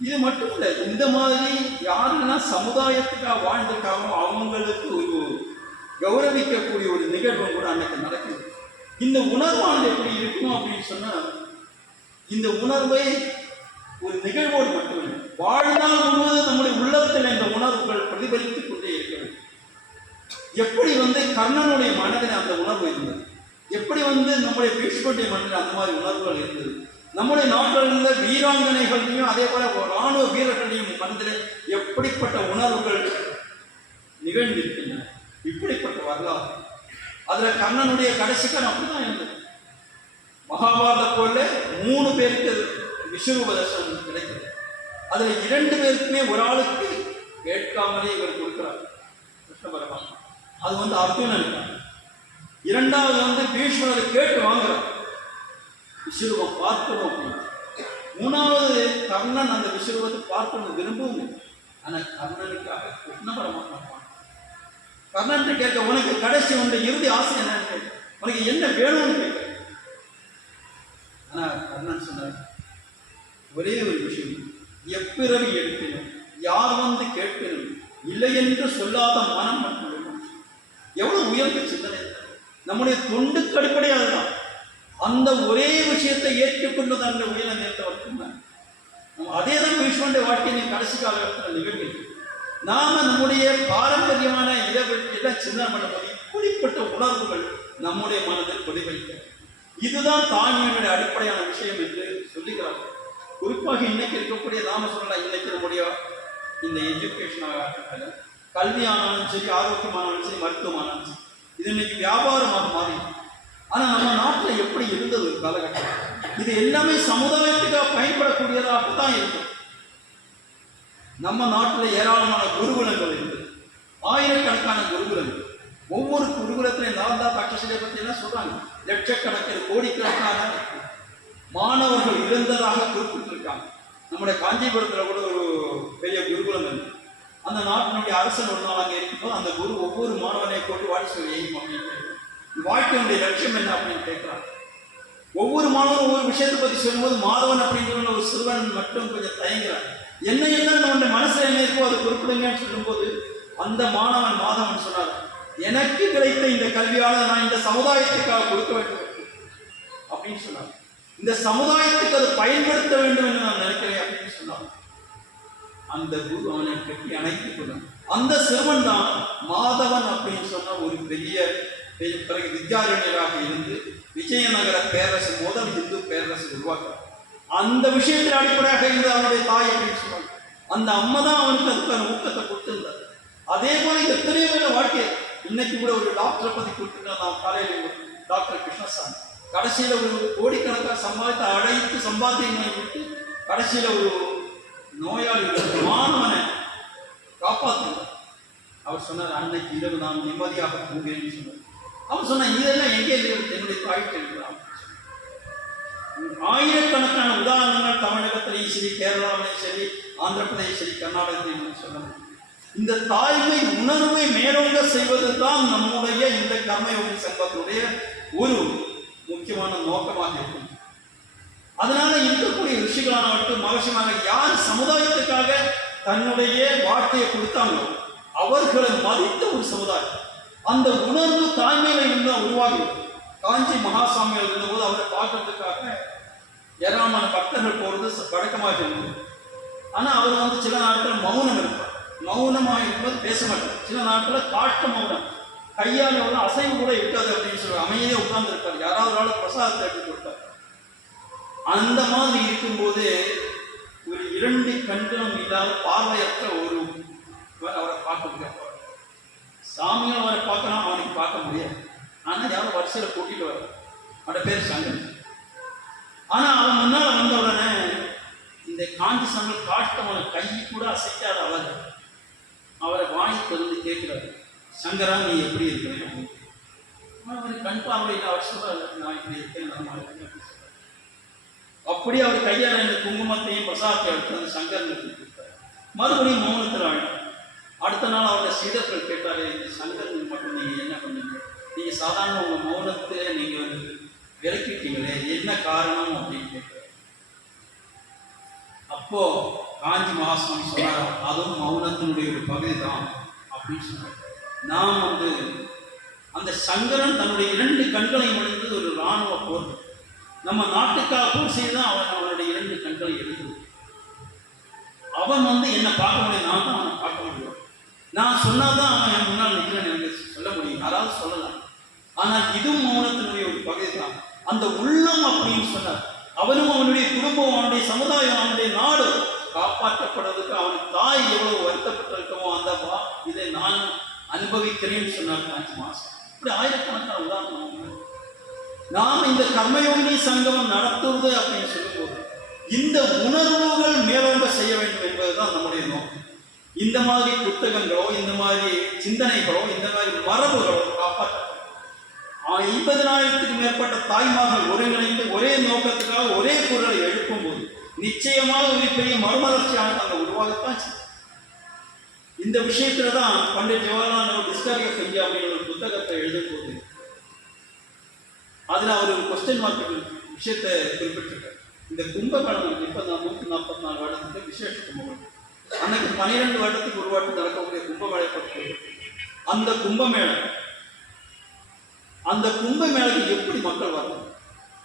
இது மட்டும் இல்லை, இந்த மாதிரி யாருன்னா சமுதாயத்துக்காக வாழ்ந்திருக்காங்களோ அவங்களுக்கு ஒரு கௌரவிக்கக்கூடிய ஒரு நிகழ்வும் கூட அன்னைக்கு நடக்குது. இந்த உணர்வானது எப்படி இருக்கும் அப்படின்னு சொன்னா, இந்த உணர்வை ஒரு நிகழ்வோடு மட்டுமில்லை, வாழ்நாள் முழுவதும் நம்முடைய உள்ளத்தில் இந்த உணர்வுகள் பிரதிபலித்துக் கொண்டே இருக்க வேண்டும். எப்படி கர்ணனுடைய மனதில் அந்த உணர்வு இருந்தது, எப்படி நம்முடைய பீஷ்மனுடைய மனதில் அந்த மாதிரி உணர்வுகள் இருந்தது, நம்முடைய நாட்டில் வீராங்கனைகளையும் அதே போல இராணுவ வீரர்களையும் மனதில் எப்படிப்பட்ட உணர்வுகள் நிகழ்ந்திருக்கின்றன, இப்படிப்பட்ட வரலாறு. அதுல கர்ணனுடைய கடைசிக்கான அப்படிதான் இருந்தது. மகாபாரத போல 3 பேருக்கு விஸ்வரூப தரிசனம் கிடைக்கிறது. அதுல 2 பேருக்குமே ஒரு ஆளுக்கு கேட்காமலே இவர் கொடுக்கிறார் கிருஷ்ண பரமாத்மா. அது அர்ஜுனன். இரண்டாவது பீஷ்மரை கேட்டு வாங்குறார், விஸ்வரூபம் பார்க்கணும் அப்படின்னு. மூணாவது கர்ணன் அந்த விஸ்வரூபத்தை பார்க்கணும் விரும்பவும், ஆனா கர்ணனுக்காக கிருஷ்ண பரமாத்மா கர்ணன் கேட்க, உனக்கு கடைசி இறுதி ஆசை என்னன்னு கேட்க, உனக்கு என்ன வேணும்னு கேட்க. ஆனா கர்ணன் சொன்னார் ஒரே ஒரு விஷயம், எப்பிறவி எடுக்கணும், யார் கேட்கணும், இல்லை என்று சொல்லாத மனம் மட்டும். எவ்வளவு உயர்ந்த சிந்தனை! நம்முடைய தொண்டுக்கு அடிப்படை அதுதான். அந்த ஒரே விஷயத்தை ஏற்றுக்கொண்டது அந்த உயர நேர்த்தவர்க்கும் நம்ம அதே தான் பீஷ்மனுடைய வாழ்க்கையின் கடைசி காலகட்டத்தில் நிகழ்வு. நாம நம்முடைய பாரம்பரியமான இதை சிந்தனை பண்ணும்போது இப்படிப்பட்ட உணர்வுகள் நம்முடைய மனதில் பிரதிபலிக்க, இதுதான் தாய்மையினுடைய அடிப்படையான விஷயம் என்று சொல்லுகிறார்கள். குறிப்பாக இன்னைக்கு இருக்கக்கூடிய நாம சொல்லலாம், இன்னைக்கு நம்முடைய இந்த எஜுகேஷனாக கல்வி ஆனாலும் சரி, ஆரோக்கியமானாலும் சரி, மருத்துவமானாலும் சரி, இது இன்னைக்கு வியாபாரமாக மாறி. ஆனா நம்ம நாட்டில் எப்படி இருந்தது காலகட்டம், இது எல்லாமே சமுதாயத்துக்காக பயன்படக்கூடியதாகத்தான் இருக்கும். நம்ம நாட்டில் ஏராளமான குருகுலங்கள் இருந்தது, ஆயிரக்கணக்கான குருகுலங்கள். ஒவ்வொரு குருகுலத்திலையும் நாலந்தா தட்சசிலை பற்றி என்ன சொல்றாங்க, லட்சக்கணக்கில் கோடிக்கணக்கான மாணவர்கள் இருந்ததாக குறிப்பிட்டிருக்காங்க. நம்முடைய காஞ்சிபுரத்தில் கூட ஒரு பெரிய குருகுலம் இருக்கு. அந்த நாட்டினுடைய அரசன் ஒரு நாள் அங்கே இருக்கும்போது அந்த குரு ஒவ்வொரு மாணவனை போட்டு வாழ்க்கை எய்யும் அப்படின்னு வாழ்க்கையுடைய லட்சியம் என்ன அப்படின்னு கேட்கிறாங்க. ஒவ்வொரு மாணவனும் ஒவ்வொரு விஷயத்தை பற்றி சொல்லும்போது மாதவன் அப்படிங்கிற ஒரு சிறுவன் மட்டும் கொஞ்சம் தயங்குறான். என்ன நம்முடைய மனசுல என்ன இருக்கோ அதை குறிப்பிடுங்கன்னு சொல்லும்போது அந்த மாணவன் மாதவன் சொன்னார், எனக்கு கிடைத்த இந்த கல்வியால நான் இந்த சமுதாயத்துக்காக கொடுக்க வேண்டும் அப்படின்னு சொன்னார். இந்த சமுதாயத்துக்கு அதை பயன்படுத்த வேண்டும் என்று நான் நினைக்கிறேன் அப்படின்னு சொன்னார். அந்த குரு அவனை கட்டி அணைத்துக் கொண்டான். அந்த சிறுவன் தான் மாதவன் அப்படின்னு சொன்ன ஒரு பெரிய பிறகு வித்யாரண்யராக இருந்து விஜயநகர பேரரசு, முதல் இந்து பேரரசு உருவாக்க அந்த விஷயத்தின் அடிப்படையாக இருந்து அவனுடைய தாய் அப்படின்னு சொன்னாங்க. அந்த அம்மா தான் அவனுக்கு அதுக்கான ஊக்கத்தை கொடுத்திருந்தார். அதே போல எத்தனையோ பேர் வாழ்க்கை இன்னைக்கு கூட ஒரு டாக்டரை பத்தி கொடுத்துருந்தோம். நான் காலையில் டாக்டர் கிருஷ்ணசாமி கடைசியில ஒரு கோடிக்கணக்காக சம்பாதித்து அழைத்து சம்பாத்தியங்களை விட்டு கடைசியில ஒரு நோயாளி மாணவனை காப்பாற்றினார். அவர் சொன்னார், அன்னைக்கு இரவு நான் நிம்மதியாக தூங்குகிறேன்னு சொன்னார். அவன் சொன்னான், இதெல்லாம் எங்கே என்னுடைய தாய்க்கு இருக்கிறான். ஆயிரக்கணக்கான உதாரணங்கள் தமிழகத்திலையும் சரி, கேரளாவிலையும் சரி, ஆந்திர பிரதேசம் சரி, கர்நாடகத்திலையும் சொல்லணும். இந்த தாய்மை உணர்வை மேலோங்க செய்வது தான் நம்முடைய இந்த கர்மயோகி சங்கத்துடைய ஒரு முக்கியமான நோக்கமாக இருக்கும். அதனால இருக்கக்கூடிய ரிஷிகளானவர்கள் மகர்ஷியாக யார் சமுதாயத்துக்காக தன்னுடைய வாழ்க்கையை கொடுத்தாங்களோ அவர்களை மதித்த ஒரு சமுதாயம், அந்த உணர்வு தாய்மையில இருந்தால் உருவாகி. காஞ்சி மகாசாமிகள் இருந்தபோது அவரை பார்க்கறதுக்காக ஏராளமான பக்தர்கள் போறது வழக்கமாக இருந்தது. ஆனா அவர் சில நாட்கள் மௌனம் இருப்பார். மௌனமாக இருக்கும்போது பேச மாட்டார். சில நாட்கள் காட்டு மௌனம், கையால் அசைவு கூட இருக்காது அப்படின்னு சொல்லி அமைதியே உட்கார்ந்து இருப்பார். யாராவது பிரசாதத்தை எடுத்து கொடுப்பார். அந்த மாதிரி இருக்கும்போது ஒரு 2 கண்களும் இல்லாத பார்வையற்ற ஒரு அவரை பார்க்க முடியாது. சாமியும் அவரை பார்க்கலாம், அவனுக்கு பார்க்க முடியாது. ஆனால் யாரும் வரிசையில் கூட்டிட்டு வர அவட பேர் சங்கன். ஆனால் அவன் முன்னால் வந்த உடனே இந்த காஞ்சி சங்கல் காட்டவனை கை கூட அசைக்காத அவரை வாங்கி திறந்து கேட்கிறாரு, சங்கரா நீ எப்படி இருக்கிறேன்? அவர் கண் பார்வையில் அவர் சொல்றாரு, நான் இப்படி இருக்கேன். அப்படி அவர் கையால் இந்த குங்குமத்தையும் பிரசாதத்தை எடுத்து அந்த சங்கரனுக்கு கொடுத்தார். மறுபடியும் மௌனத்தில் ஆழ்ந்தார். அடுத்த நாள் அவருடைய சீடர்கள் கேட்டாரு, இந்த சங்கரனுக்கு மட்டும் நீங்கள் என்ன பண்ணீங்க? நீங்கள் சாதாரண உங்கள் மௌனத்தை நீங்கள் விலக்கிட்டீங்களே, என்ன காரணம் அப்படின்னு கேட்கிறார். அப்போ காஞ்சி மகாசுவாமி சொன்னார், அதுவும் மௌனத்தினுடைய ஒரு பகுதி தான் அப்படின்னு சொன்னார். நாம் அந்த சங்கரன் தன்னுடைய 2 கண்களையும் அடைந்தது ஒரு இராணுவ போர். நம்ம நாட்டுக்காக போர் செய்து தான் அவனுடைய 2 கண்களை எழுதுது. அவன் என்னை பார்க்க முடியும், நான் தான் அவனை பார்க்க முடியும். நான் சொன்னாதான் அவன் என் முன்னால் நிற்கிறேன்னு எனக்கு சொல்ல முடியும், யாராவது சொல்லலாம். ஆனால் இதுவும் மௌனத்தினுடைய ஒரு பகுதி தான். அந்த உள்ளம் அப்படின்னு சொன்னார். அவனும் அவனுடைய குடும்பம், அவனுடைய சமுதாயம், அவனுடைய நாடு காப்பாற்றப்படுறதுக்கு அவனுக்கு தாய் எவ்வளவு வருத்தப்பட்டிருக்கமோ அந்த இதை நான் அனுபவிக்கிறேன்னு சொன்னார் காஞ்சி மாசம். இப்படி ஆயிரக்கணக்கான உதாரணம். நாம் இந்த கர்மயோகினி சங்கமம் நடத்துவது அப்படின்னு சொல்லும்போது இந்த உணர்வுகள் மேலோங்க செய்ய வேண்டும் என்பதுதான் நம்முடைய நோக்கம். இந்த மாதிரி புத்தகங்களோ, இந்த மாதிரி சிந்தனைகளோ, இந்த மாதிரி மரபுகளோ காப்பாற்றப்படும். 50,000க்கும் மேற்பட்ட தாய்மார்கள் ஒருங்கிணைந்து ஒரே நோக்கத்துக்காக ஒரே குரலை எழுப்பும் போது நிச்சயமாக ஒரு பெரிய மறுமலர்ச்சியான அந்த உருவாகத்தான். இந்த விஷயத்துல தான் Pandit Jawaharlal Nehru Discovery of India அப்படிங்கிற ஒரு புத்தகத்தை எழுதும் போது அதுல அவர் ஒரு கொஸ்டின் மார்க் விஷயத்தை குறிப்பிட்டிருக்கார். இந்த கும்பகோணம் இப்ப 144 வருடத்துக்கு விசேஷ கும்பகோணம், அன்னைக்கு 12 வருடத்துக்கு ஒரு வாட்டி நடக்கக்கூடிய கும்பமேளை. அந்த கும்பமேளைக்கு எப்படி மக்கள் வரணும்?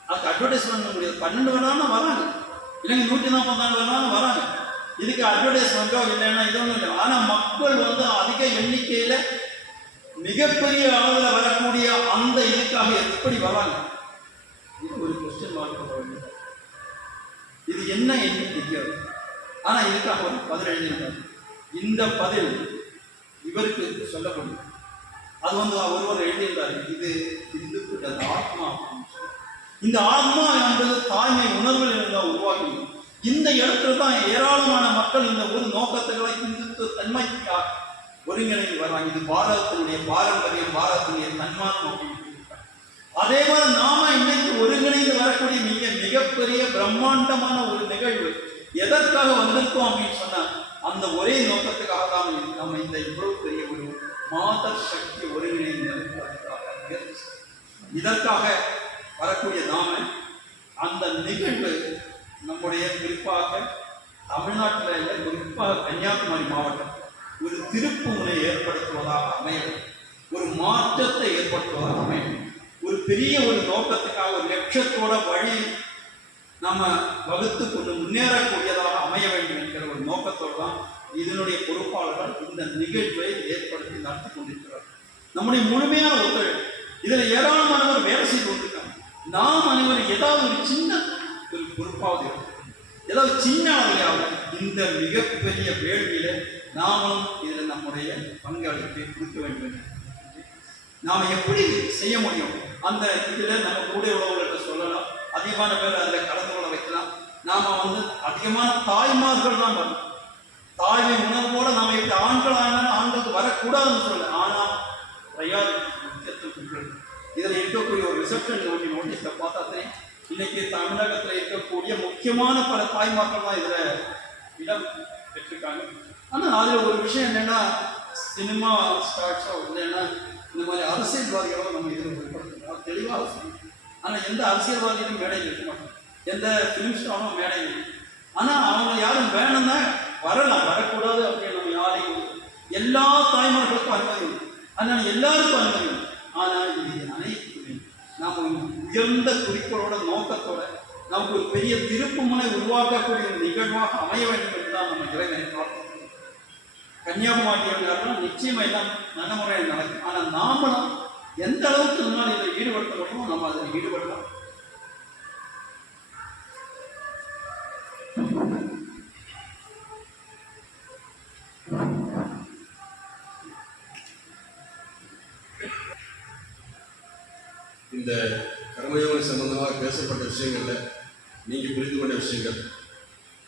அதுக்கு அட்வர்டைஸ்மெண்ட் பண்ண முடியாது. 12 வருடம் வராங்க, இல்லைங்க 144 வருடம் வராங்க. இதுக்கு அட்வர்டைஸ்மெண்ட்டோ இல்லைன்னா இது ஒன்றும் இல்லை. ஆனால் மக்கள் அதிக எண்ணிக்கையில மிகப்பெரிய அளவில் வரக்கூடிய அந்த இதுக்காக எப்படி வராங்க? இது ஒரு கொஸ்டின் மார்க். இது என்ன தெரியாது. ஆனா இதுக்காக ஒரு பதில் எழுதியிருக்காரு. இந்த பதில் இவருக்கு சொல்லப்படும். அது ஒருவர் எழுதியிருந்தாரு, இது இந்துக்கு ஆத்மா. இந்த ஆத்மா என்பது தாய்மை உணர்வில் இருந்தால் உருவாக்கி இந்த இடத்துல தான் ஏராளமான மக்கள் இந்த ஒரு நோக்கத்துகளை இந்துத்துவ தன்மைக்காக ஒருங்கிணைந்து வர்றாங்க. இது பாரதத்தினுடைய பாரம்பரியம், பாரதத்தினுடைய தன்மானம். அதே போல நாம இன்னைக்கு ஒருங்கிணைந்து வரக்கூடிய மிகப்பெரிய பிரம்மாண்டமான ஒரு நிகழ்வு எதற்காக வந்திருக்கோம் அப்படின்னு சொன்னா அந்த ஒரே நோக்கத்துக்காக தான் நம்ம இந்த இவ்வளவு பெரிய ஒரு மாதர் சக்தி ஒருங்கிணைந்து இதற்காக வரக்கூடிய நாம அந்த நிகழ்வு நம்முடைய குறிப்பாக தமிழ்நாட்டில் குறிப்பாக கன்னியாகுமரி மாவட்டம் ஒரு திருப்பு முனை ஏற்படுத்துவதாக அமையும், ஒரு மாற்றத்தை ஏற்படுத்துவதாக அமையும், ஒரு பெரிய ஒரு நோக்கத்துக்காக ஒரு லட்சத்தோட வழி நம்ம வகுத்து கொண்டு முன்னேறக்கூடியதாக அமைய வேண்டும் என்கிற ஒரு நோக்கத்தோடு தான் இதனுடைய பொறுப்பாளர்கள் இந்த நிகழ்வை ஏற்படுத்தி நடத்தி கொண்டிருக்கிறார். நம்முடைய முழுமையான ஒத்துழைப்பு இதில் ஏராளமானவர் வேலை செய்து கொண்டிருக்காங்க. நாம் அனைவரும் ஏதாவது ஒரு சின்ன ஒரு பொறுப்பாவது ஏதாவது சின்ன அளவிலாவது இந்த மிகப்பெரிய வேள்வியில நாமளும் இதில் நம்முடைய பங்களிப்பை கொடுக்க வேண்டும். நாம் எப்படி செய்ய முடியும்? அந்த இதில் நம்ம கூட உள்ளவர்கள்ட்ட சொல்லலாம், அதிகமான பேர் அதில் கலந்து கொள்ள வைக்கலாம். நாம் அதிகமான தாய்மார்கள் தான் வரணும். தாய்மை உணர்வோட நாம் எப்படி ஆண்கள் ஆனாலும் ஆண்களுக்கு வரக்கூடாதுன்னு சொல்ல, ஆனால் முக்கியத்துவம் இதில் இருக்கக்கூடிய ஒரு ரிசப்ஷன் நோட்டீஸை பார்த்தாத்தே இன்னைக்கு தமிழகத்தில் இருக்கக்கூடிய முக்கியமான பல தாய்மார்கள் தான் இதில் இடம் பெற்றிருக்காங்க. ஆனால் அதில் ஒரு விஷயம் என்னென்னா சினிமா ஸ்டார்ஸோ இல்லைன்னா இந்த மாதிரி அரசியல்வாதிகளோ நம்ம இதில் உட்படுத்தணும், தெளிவாக சொல்லணும். ஆனால் எந்த அரசியல்வாதிகளும் மேடையில் இருக்க மாட்டோம், எந்த ஃபிலிம் ஸ்டாரும் மேடையில் இல்லை. ஆனால் அவங்க யாரும் வேணும்னா வரலாம், வரக்கூடாது அப்படின்னு நம்ம யாரையும் எல்லா தாய்மார்களுக்கும் அனுமதி உண்டு, அதனால் எல்லாருக்கும் அனுமதி உண்டு. ஆனால் இது அனைத்துமே நாம் உயர்ந்த குறிக்கோளோட நோக்கத்தோட நமக்கு ஒரு பெரிய திருப்பு முனை உருவாக்கக்கூடிய நிகழ்வாக அமைய வேண்டும் என்றுதான் நம்ம இறைவனை பார்க்கிறோம். கன்னியாகுமரியில் நிச்சயமா எல்லாம் நல்ல முறையில் நடக்கும். ஆனால் நாமளும் எந்த அளவுக்கு நம்மளால் இதில் ஈடுபடுத்த முடியுமோ நம்ம அதில் ஈடுபடலாம். இந்த கர்மயோகம் சம்பந்தமாக பேசப்பட்ட விஷயங்களில் நீங்கள் புரிந்து கொண்ட விஷயங்கள்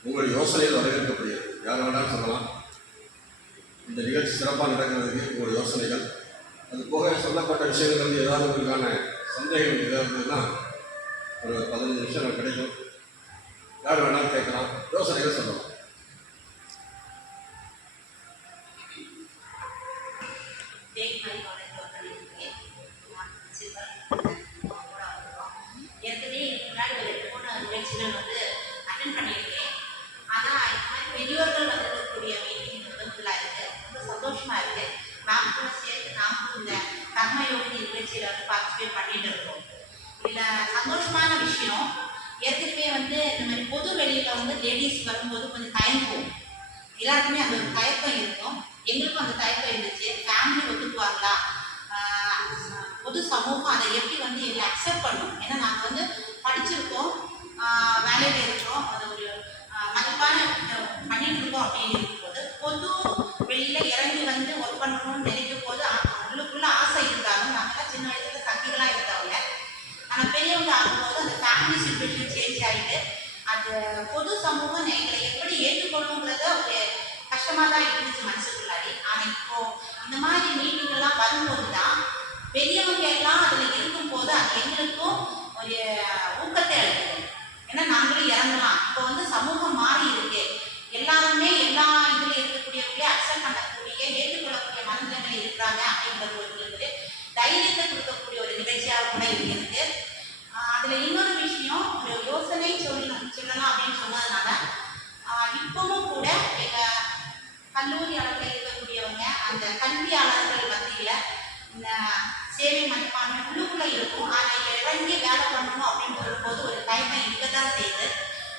உங்களுடைய யோசனைகள் வரவேற்கப்படுகிறது. யார் வேணாலும் சொல்லலாம். இந்த நிகழ்ச்சி சிறப்பாக நடக்கிறதுக்கு உங்களுடைய யோசனைகள், அது போக சொல்லப்பட்ட விஷயங்கள் வந்து ஏதாவது உங்களுக்கான சந்தேகம் ஏதாவது இருந்ததுன்னா ஒரு 15 நிமிஷம் எனக்கு கிடைக்கும். யார் வேணாலும் கேட்கலாம், யோசனைகள் சொல்லலாம். ஏற்கனவே முன்னாடி ஒரு 2-3 நிகழ்ச்சிகள் வந்து அட்டன் பண்ணியிருக்கேன். ஆனால் இந்த மாதிரி பெரியோர்கள் வந்திருக்கக்கூடிய மீட்டிங் முதல்ல இருக்கு, ரொம்ப சந்தோஷமா இருக்கு. நாம் கூட சேர்த்து நாமும் இந்த கர்மயோகி நிகழ்ச்சியில வந்து பார்ட்டிசிபேட் பண்ணிட்டு இருக்கோம். இதில் சந்தோஷமான விஷயம், ஏற்கனவே வந்து இந்த மாதிரி பொது வெளியில வந்து லேடிஸ் வரும்போது கொஞ்சம் தயங்குவோம். எல்லாருக்குமே அந்த ஒரு தயக்கம் இருக்கும். எங்களுக்கும் அந்த தயக்கம் இருந்துச்சு. ஃபேமிலி ஒத்துக்குவாங்களா, பொது சமூகம் அதை எப்படி வந்து எங்களை அக்செப்ட் பண்ணும். ஏன்னா நாங்கள் வந்து படிச்சிருக்கோம், வேலையில் இருக்கிறோம், அது ஒரு மதிப்பான பண்ணிட்டு இருக்கோம் அப்படின்னு இருக்கும்போது பொது வெளியில் இறங்கி வந்து ஒர்க் பண்ணணும்னு நினைக்கும் போது அவங்களுக்குள்ள ஆசை இருந்தாலும் நாங்களாம் சின்ன வயசுல சக்திகளாக இருந்தவங்க. ஆனால் பெரியவங்க ஆகும்போது அந்த ஃபேமிலி சுச்சுவேஷன் சேஞ்ச் ஆகிட்டு அந்த பொது சமூகம் எங்களை எப்படி ஏற்றுக்கொள்ளுங்கிறத ஒரு கஷ்டமாக தான் இருந்துச்சு மனசுக்குள்ளாடி. ஆனால் இப்போ இந்த மாதிரி மீட்டிங்கெல்லாம் வரும்போது தான் பெரியவங்க எல்லாம் அதில் இருக்கும்போது அது எங்களுக்கும் ஒரு ஊக்கத்தை அளிக்குது. ஏன்னா நாங்களும் இறங்கலாம். இப்போ வந்து சமூகம் மாறி இருக்கு, எல்லாருமே எல்லா இதில் இருக்கக்கூடியவங்களே அக்செப்ட் பண்ணக்கூடிய ஏற்றுக்கொள்ளக்கூடிய மனநிலைமை இருக்கிறாங்க அப்படிங்கிறது ஒரு தைரியத்தை கொடுக்கக்கூடிய ஒரு நிகழ்ச்சியாக கூட இருக்கிறது. அதில் இன்னொரு விஷயம், ஒரு யோசனை சொல்லலாம் அப்படின்னு சொன்னதுனால இப்பவும் கூட எங்கள் கல்லூரி அளவில் இருக்கக்கூடியவங்க அந்த கல்வியாளர்கள் மத்தியில் இந்த சேவை மனப்பான்மை உள்ளுக்குள்ள இருக்கும். ஆனால் இறங்கி வேலை பண்ணணும் அப்படின்னு சொல்லும்போது ஒரு தயக்கம் இருக்கத்தான் செய்யுது.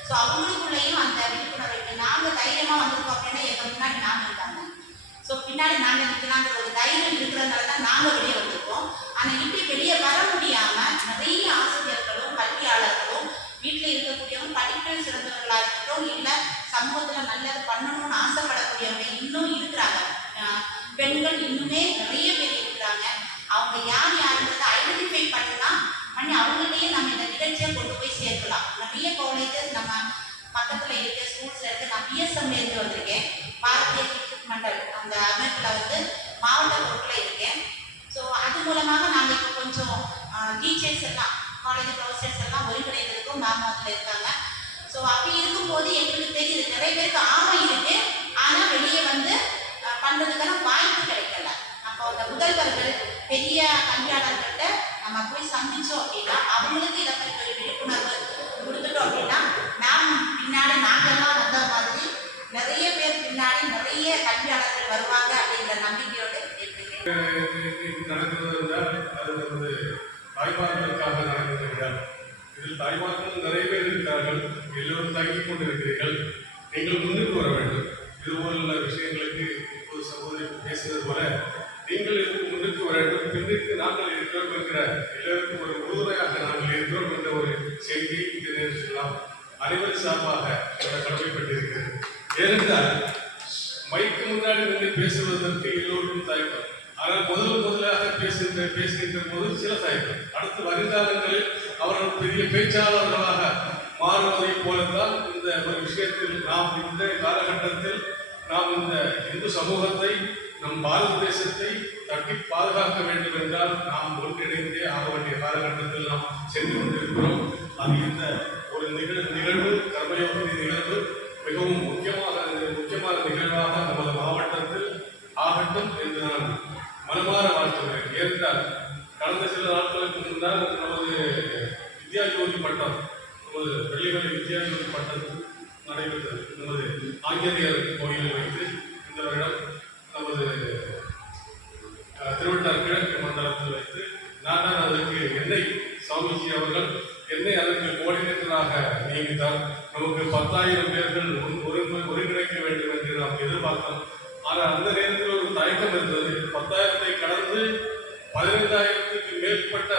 ஸோ அவங்களுக்குள்ளேயும் அந்த விழிப்புணர்வு, நாங்கள் தைரியமாக வந்திருக்கோம் அப்படின்னா எங்கள் முன்னாடி நாங்கள் இருக்காங்க, ஸோ பின்னாடி நாங்கள் நிற்கலாங்கிற ஒரு தைரியம் இருக்கிறதுனால தான் நாங்கள் வெளியே வந்திருக்கோம். ஆனால் இப்படி வெளியே வர முடியாமல் நிறைய ஆசிரியர்களும் கல்வியாளர்களும் வீட்டில் இருக்கக்கூடியவங்க படிப்பில் சிறந்தவர்களாக இருக்கட்டும், இல்லை சமூகத்தில் நல்லது பண்ணணும்னு ஆசைப்படக்கூடியவங்க இன்னும் இருக்கிறாங்க. பெண்கள் இன்னுமே நிறைய பேர் இருக்கிறாங்க. அவங்க யார் யாருன்றதை ஐடென்டிஃபை பண்ணி அவங்களையே நம்ம இந்த நிகழ்ச்சியை கொண்டு போய் சேர்க்கலாம். நிறைய காலேஜஸ் நம்ம பக்கத்தில் இருக்க ஸ்கூல்ஸில் இருக்க, நான் பிஎஸ்எம்லேருந்து வந்திருக்கேன், பாரதிய சிக்ஷக் மண்டல் அந்த அமைப்பில் வந்து மாவட்ட பொறுப்பில் இருக்கேன். ஸோ அது மூலமாக நாங்கள் இப்போ கொஞ்சம் டீச்சர்ஸ் எல்லாம் காலேஜ் ப்ரொஃபஸர்ஸ் எல்லாம் ஒருங்கிணைந்திருக்கோம், மேம் அதில் இருக்காங்க. ஸோ அப்படி இருக்கும்போது எங்களுக்கு தெரியுது நிறைய பேருக்கு ஆர்வம் இருக்கு, ஆனால் வெளியே வந்து பண்ணுறதுக்கான வாய்ப்பு கிடைக்கல. அப்போ அந்த முதல்வர்கள் பெரிய கல்வியாளர்கள்ட்ட நம்ம போய் சந்திச்சோம் அப்படின்னா அவங்களுக்கு இதை பற்றி ஒரு விழிப்புணர்வு கொடுத்துட்டோம் அப்படின்னா நாம் பின்னாடி நாங்கள்லாம் வந்த மாதிரி நிறைய பேர் பின்னாடி நிறைய கல்வியாளர்கள் வருவாங்க அப்படிங்கிற நம்பிக்கையோடு நடக்கிறது. அது வந்து தாய்மார்களுக்காக நடக்கிறது. இதில் தாய்மார்கள் நிறைய பேர் இருக்கிறார்கள், எல்லோரும் தங்கிக் கொண்டிருக்கிறீர்கள். நீங்கள் முன்னுக்கு வர வேண்டும். இதுபோல விஷயங்களுக்கு இப்போது சகோதரி பேசுவது போல நீங்கள் இதுக்கு முன்னுக்கு வர வேண்டும். பின்னுக்கு நாங்கள் இருக்கிறோம் என்கிற எல்லோருக்கும் ஒரு உறுதுணையாக நாங்கள் இருக்கிறோம் என்ற ஒரு செய்தி இந்த நேரத்தில் அனைவரும் சார்பாக கடமைப்பட்டிருக்கிறது. ஏனென்றால் மைக்கு முன்னாடி நின்று பேசுவதற்கு எல்லோருக்கும் தயக்கம். ஆனால் முதலாக பேசுகின்ற போது சில தயக்கம். அடுத்து வருங்காலங்களில் அவர்கள் பெரிய பேச்சாளர்களாக மாறுவதை போலத்தான் இந்த ஒரு விஷயத்தில் நாம் இந்த காலகட்டத்தில் நாம் இந்த இந்து சமூகத்தை, நம் பாரத தேசத்தை தட்டி பாதுகாக்க வேண்டும் என்றால் நாம் ஒன்றிணைந்தே ஆக வேண்டிய காலகட்டத்தில் நாம் சென்று கொண்டிருக்கிறோம். அது இந்த ஒரு நிகழ்வு கர்மயோகி நிகழ்வு மிகவும் முக்கியமான நிகழ்வாக நமது மாவட்டத்தில் ஆகட்டும் என்று நான் மனமாற வாழ்த்துகிறேன். ஏனென்றால் கடந்த சில நாட்களுக்கு முன்னால் நமது வித்யாஜோதி பட்டம், நமது வெள்ளிமலை வித்யாஜோதி பட்டம் நடைபெற்றது. நமது ஆஞ்சநேயர் கோயிலில் வைத்து இந்த வருடம் நமது திருவட்டார் கிழக்கு மண்டலத்தில் வைத்து நான் அதற்கு என்னை சுவாமிஜி அவர்கள் என்னை அதற்கு கோஆர்டினேட்டராக நியமித்தார். நமக்கு 10,000 பேர்கள் ஒருங்கிணைக்க வேண்டும் என்று நாம் எதிர்பார்த்தோம். ஆனால் அந்த நேரத்தில் ஒரு தயக்கம் இருந்தது. 10,000 கடந்து 15,000க்கு மேற்பட்ட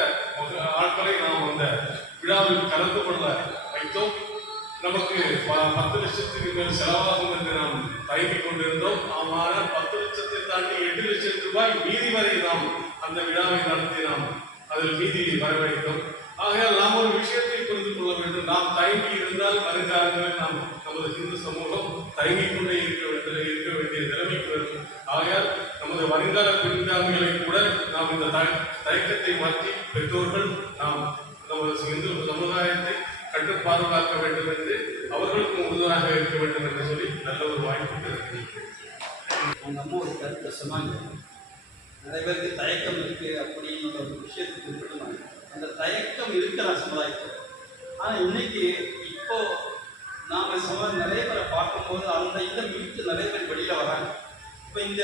ஆட்களை நாம் அந்த விழாவில் கலந்து கொள்ள வைத்தோம். நமக்கு 10 லட்சத்துக்கு மேல் செலவாகும் என்று நாம் தயங்கிக் கொண்டிருந்தோம். ஆனால் 10 லட்சத்தை தாண்டி 8 லட்சம் ரூபாய் மீதி வரை நாம் அந்த விழாவை நடத்தி நாம் அதில் நீதி வர வேண்டும். ஆகையால் நாம் ஒரு விஷயத்தை புரிந்து கொள்ள வேண்டும். நாம் தயங்கி இருந்தால் வருங்காலங்களில் நாம் நமது இந்து சமூகம் தயங்கிக் கொண்டே இருக்க வேண்டிய நிலைமைக்கு வரும். ஆகையால் நமது வருங்கால பின்காமிகளை கூட நாம் இந்த தயக்கத்தை மாற்றி பெற்றோர்கள் நாம் நமது இந்து சமுதாயத்தை கண்டு பாதுகாக்க வேண்டும் என்று அவர்களுக்கும் உறுதுணையாக இருக்க வேண்டும் என்று சொல்லி நல்ல ஒரு வாய்ப்பு இருக்கிறது. அந்த அம்மா ஒரு கருத்தை சொன்னாங்க, நிறைய பேருக்கு தயக்கம் இருக்கு அப்படின்னு ஒரு விஷயத்தை குறிப்பிடுவாங்க. அந்த தயக்கம் இருக்கிற சமுதாயத்தில். ஆனால் இன்னைக்கு இப்போ நாம நிறைய பேரை பார்க்கும்போது அந்த இதை மீட்டு நிறைய பேர் வெளியில வராங்க. இப்போ இந்த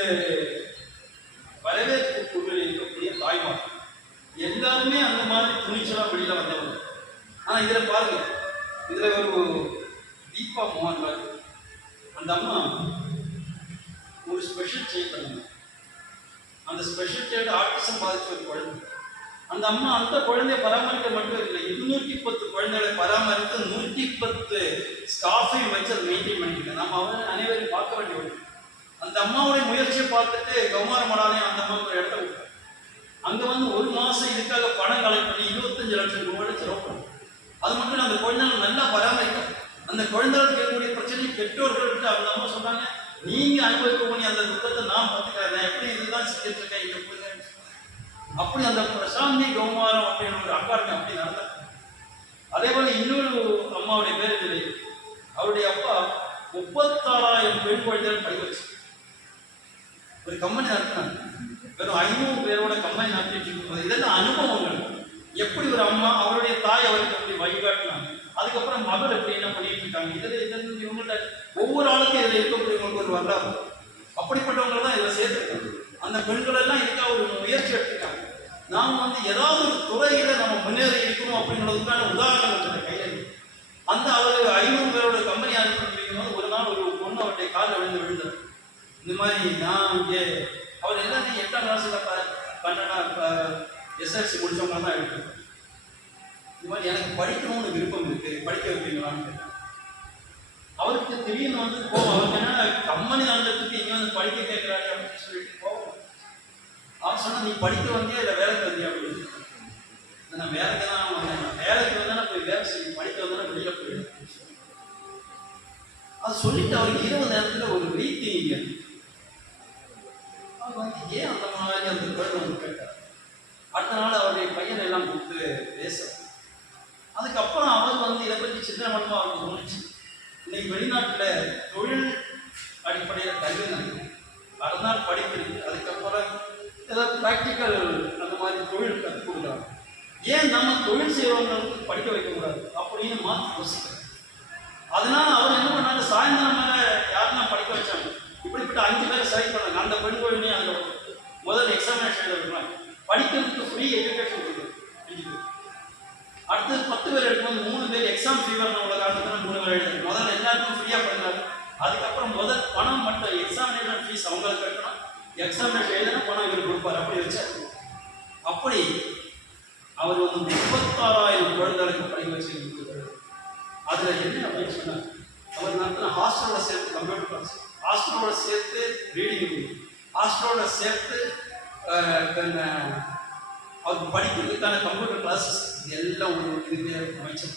வரவேற்பு குழுவில் இருக்கக்கூடிய தாய்மார் எல்லாருமே அந்த மாதிரி துணிச்சலாக வெளியில வந்தவங்க. ஆனால் இதில் பாருங்க, இதில் ஒரு தீபா மோகன் அந்த அம்மா ஒரு ஸ்பெஷல் சைல்டு பண்ணாங்க. அந்த ஸ்பெஷல் சைல்டு ஆர்டிசம் பாதிச்ச ஒரு குழந்தை. அந்த அம்மா அந்த குழந்தைய பராமரிக்க மட்டும் இல்லை, 210 குழந்தைகளை பராமரித்து 110 ஸ்டாஃபையும் வச்சு அதை மெயின்டைன் பண்ணிருக்கேன். நம்ம அவரை அனைவரையும் பார்க்க வேண்டிய ஒன்று. அந்த அம்மாவுடைய முயற்சியை பார்த்துட்டு கௌமார மடாலே அந்த அம்மாவுக்கு ஒரு இடத்த விட்டாங்க. அங்கே வந்து ஒரு மாதம் இதுக்காக பணம் கலெக்ட் பண்ணி 25 லட்சம் ரூபாய் செலவு பண்ணி அது மட்டும் அந்த குழந்தைகள் நல்லா பராமரிக்கும். அந்த குழந்தைகளுக்கு இருக்கக்கூடிய பிரச்சனை பெற்றோர்கள்ட்ட அந்த அம்மா சொன்னாங்க, நீங்க அனுபவிக்கக்கூடிய அந்த துக்கத்தை நான் பார்த்துக்கிறேன், நான் எப்படி இதுதான் செஞ்சுட்டு இருக்கேன் இந்த பிள்ளைங்க. அப்படி அந்த பிரசாந்தி கௌமாரம் அப்படின்னு ஒரு அக்காருங்க அப்படி நடந்தாங்க. அதே போல இன்னொரு அம்மாவுடைய பேர் இல்லை, அவருடைய அப்பா 36,000 பெண் குழந்தைகள் படிக்க வச்சு ஒரு கம்பெனி நடத்தினாங்க. வெறும் 500 பேரோட கம்பெனி நடத்திட்டு இருக்கும்போது இதெல்லாம் அனுபவங்கள். எப்படி ஒரு அம்மா அவருடைய தாய் அவருக்கு எப்படி வழிகாட்டினாங்க, அதுக்கப்புறம் மகள் எப்படி என்ன பண்ணிட்டு இருக்காங்க, இதில் இவங்கள்ட்ட ஒவ்வொரு ஆளுக்கும் இதில் இருக்கக்கூடியவங்களுக்கு ஒரு வரலாறு. அப்படிப்பட்டவங்க தான் இதில் சேர்த்துருக்காங்க. அந்த பெண்கள் எல்லாம் இதுக்காக ஒரு முயற்சி எடுத்துருக்காங்க. நாம் வந்து ஏதாவது ஒரு துறையில நம்ம முன்னேறி இருக்கணும் அப்படிங்கிறதுக்கான உதாரணங்கள் கையில். அந்த அவர் 500 பேரோட கம்பெனி ஆரம்பிக்கும் ஒரு நாள் ஒரு பொண்ணு அவருடைய காலில் விழுந்தார். இந்த மாதிரி நான் இங்கே அவர் எல்லாத்தையும் 8ஆம் கிளாஸில் 12 SLC முடிச்சவங்க தான் எடுத்துருக்கேன். இந்த மாதிரி எனக்கு படிக்கணும்னு விருப்பம் இருக்கு, படிக்க வைப்பீங்களான்னு கேட்டேன். அவருக்கு திடீர்னு வந்து போவோம், அவருக்கு என்ன கம்பெனி நடந்துட்டு இங்கே வந்து படிக்க கேட்கிறாரு அப்படின்னு சொல்லிட்டு போவோம். அவர் சொன்னா, நீ படிக்க வந்தியா இல்லை வேலைக்கு வந்தியா அப்படின்னு. நான் வேலைக்கு தான் வந்தேன், வேலைக்கு வந்தா போய் வேலை செய்ய, படிக்க வந்தா வெளியில போயிடுவேன். அது சொல்லிட்டு அவருக்கு 20 நேரத்தில் ஒரு ரீதிங்க அவர் வந்து ஏன் அந்த மாதிரி அந்த குழந்தை கேட்டார். அடுத்த நாள் அவருடைய பையனை எல்லாம் கூப்பிட்டு பேச, அதுக்கப்புறம் அவர் வந்து இதை பற்றி சின்ன மனமாக அவருக்கு தோணுச்சு. இன்னைக்கு வெளிநாட்டில் தொழில் அடிப்படையில் கல்வி நடக்குது, அடுத்த படிப்பு இருக்கு, அதுக்கப்புறம் ஏதாவது ப்ராக்டிக்கல் அந்த மாதிரி தொழில் கற்றுக் கொடுக்குறாங்க. ஏன் நம்ம தொழில் செய்கிறவங்களுக்கு படிக்க வைக்கக்கூடாது அப்படின்னு மாற்றி யோசிக்கிறேன். அதனால அவர் என்ன பண்ணாங்க, சாயந்தரம் மேலே யாருன்னா படிக்க வச்சாங்க. இப்படிப்பட்ட 5 பேரை செலக்ட் பண்ணாங்க. அந்த பெண் குழந்தைய அந்த முதல் எக்ஸாமினேஷன் எழுதுறாங்க, படிக்கிறதுக்கு ஃப்ரீ எஜுகேஷன் கொடுக்குது. அடுத்து 10 பேர் எடுக்கும்போது 3 பேர் எக்ஸாம் ஃபீவர் உள்ள காரணத்தில் 3 பேர் எழுதுறாங்க. முதல்ல எல்லாருக்கும் ஃப்ரீயாக பண்ணுறாங்க. அதுக்கப்புறம் முதல் பணம் மட்டும் எக்ஸாமினேஷன் ஃபீஸ் அவங்களுக்கு கட்டணும், எக்ஸாமினேஷன் எழுதுனா பணம் இவர் கொடுப்பார். அப்படி வச்சார். அப்படி அவர் வந்து 36,000 குழந்தைகளுக்கு படிக்க வச்சு. அதில் என்ன அப்படின்னு சொன்னார், அவர் நடத்தின ஹாஸ்டலோட சேர்த்து கம்ப்யூட்டர் கிளாஸ், ஹாஸ்டலோட சேர்த்து ரீடிங், ஹாஸ்டலோட சேர்த்து அவருக்கு படிக்கிறதுக்கான கம்ப்யூட்டர் கிளாஸஸ் எல்லாம் ஒரு இதுக்கு அமைச்சர்.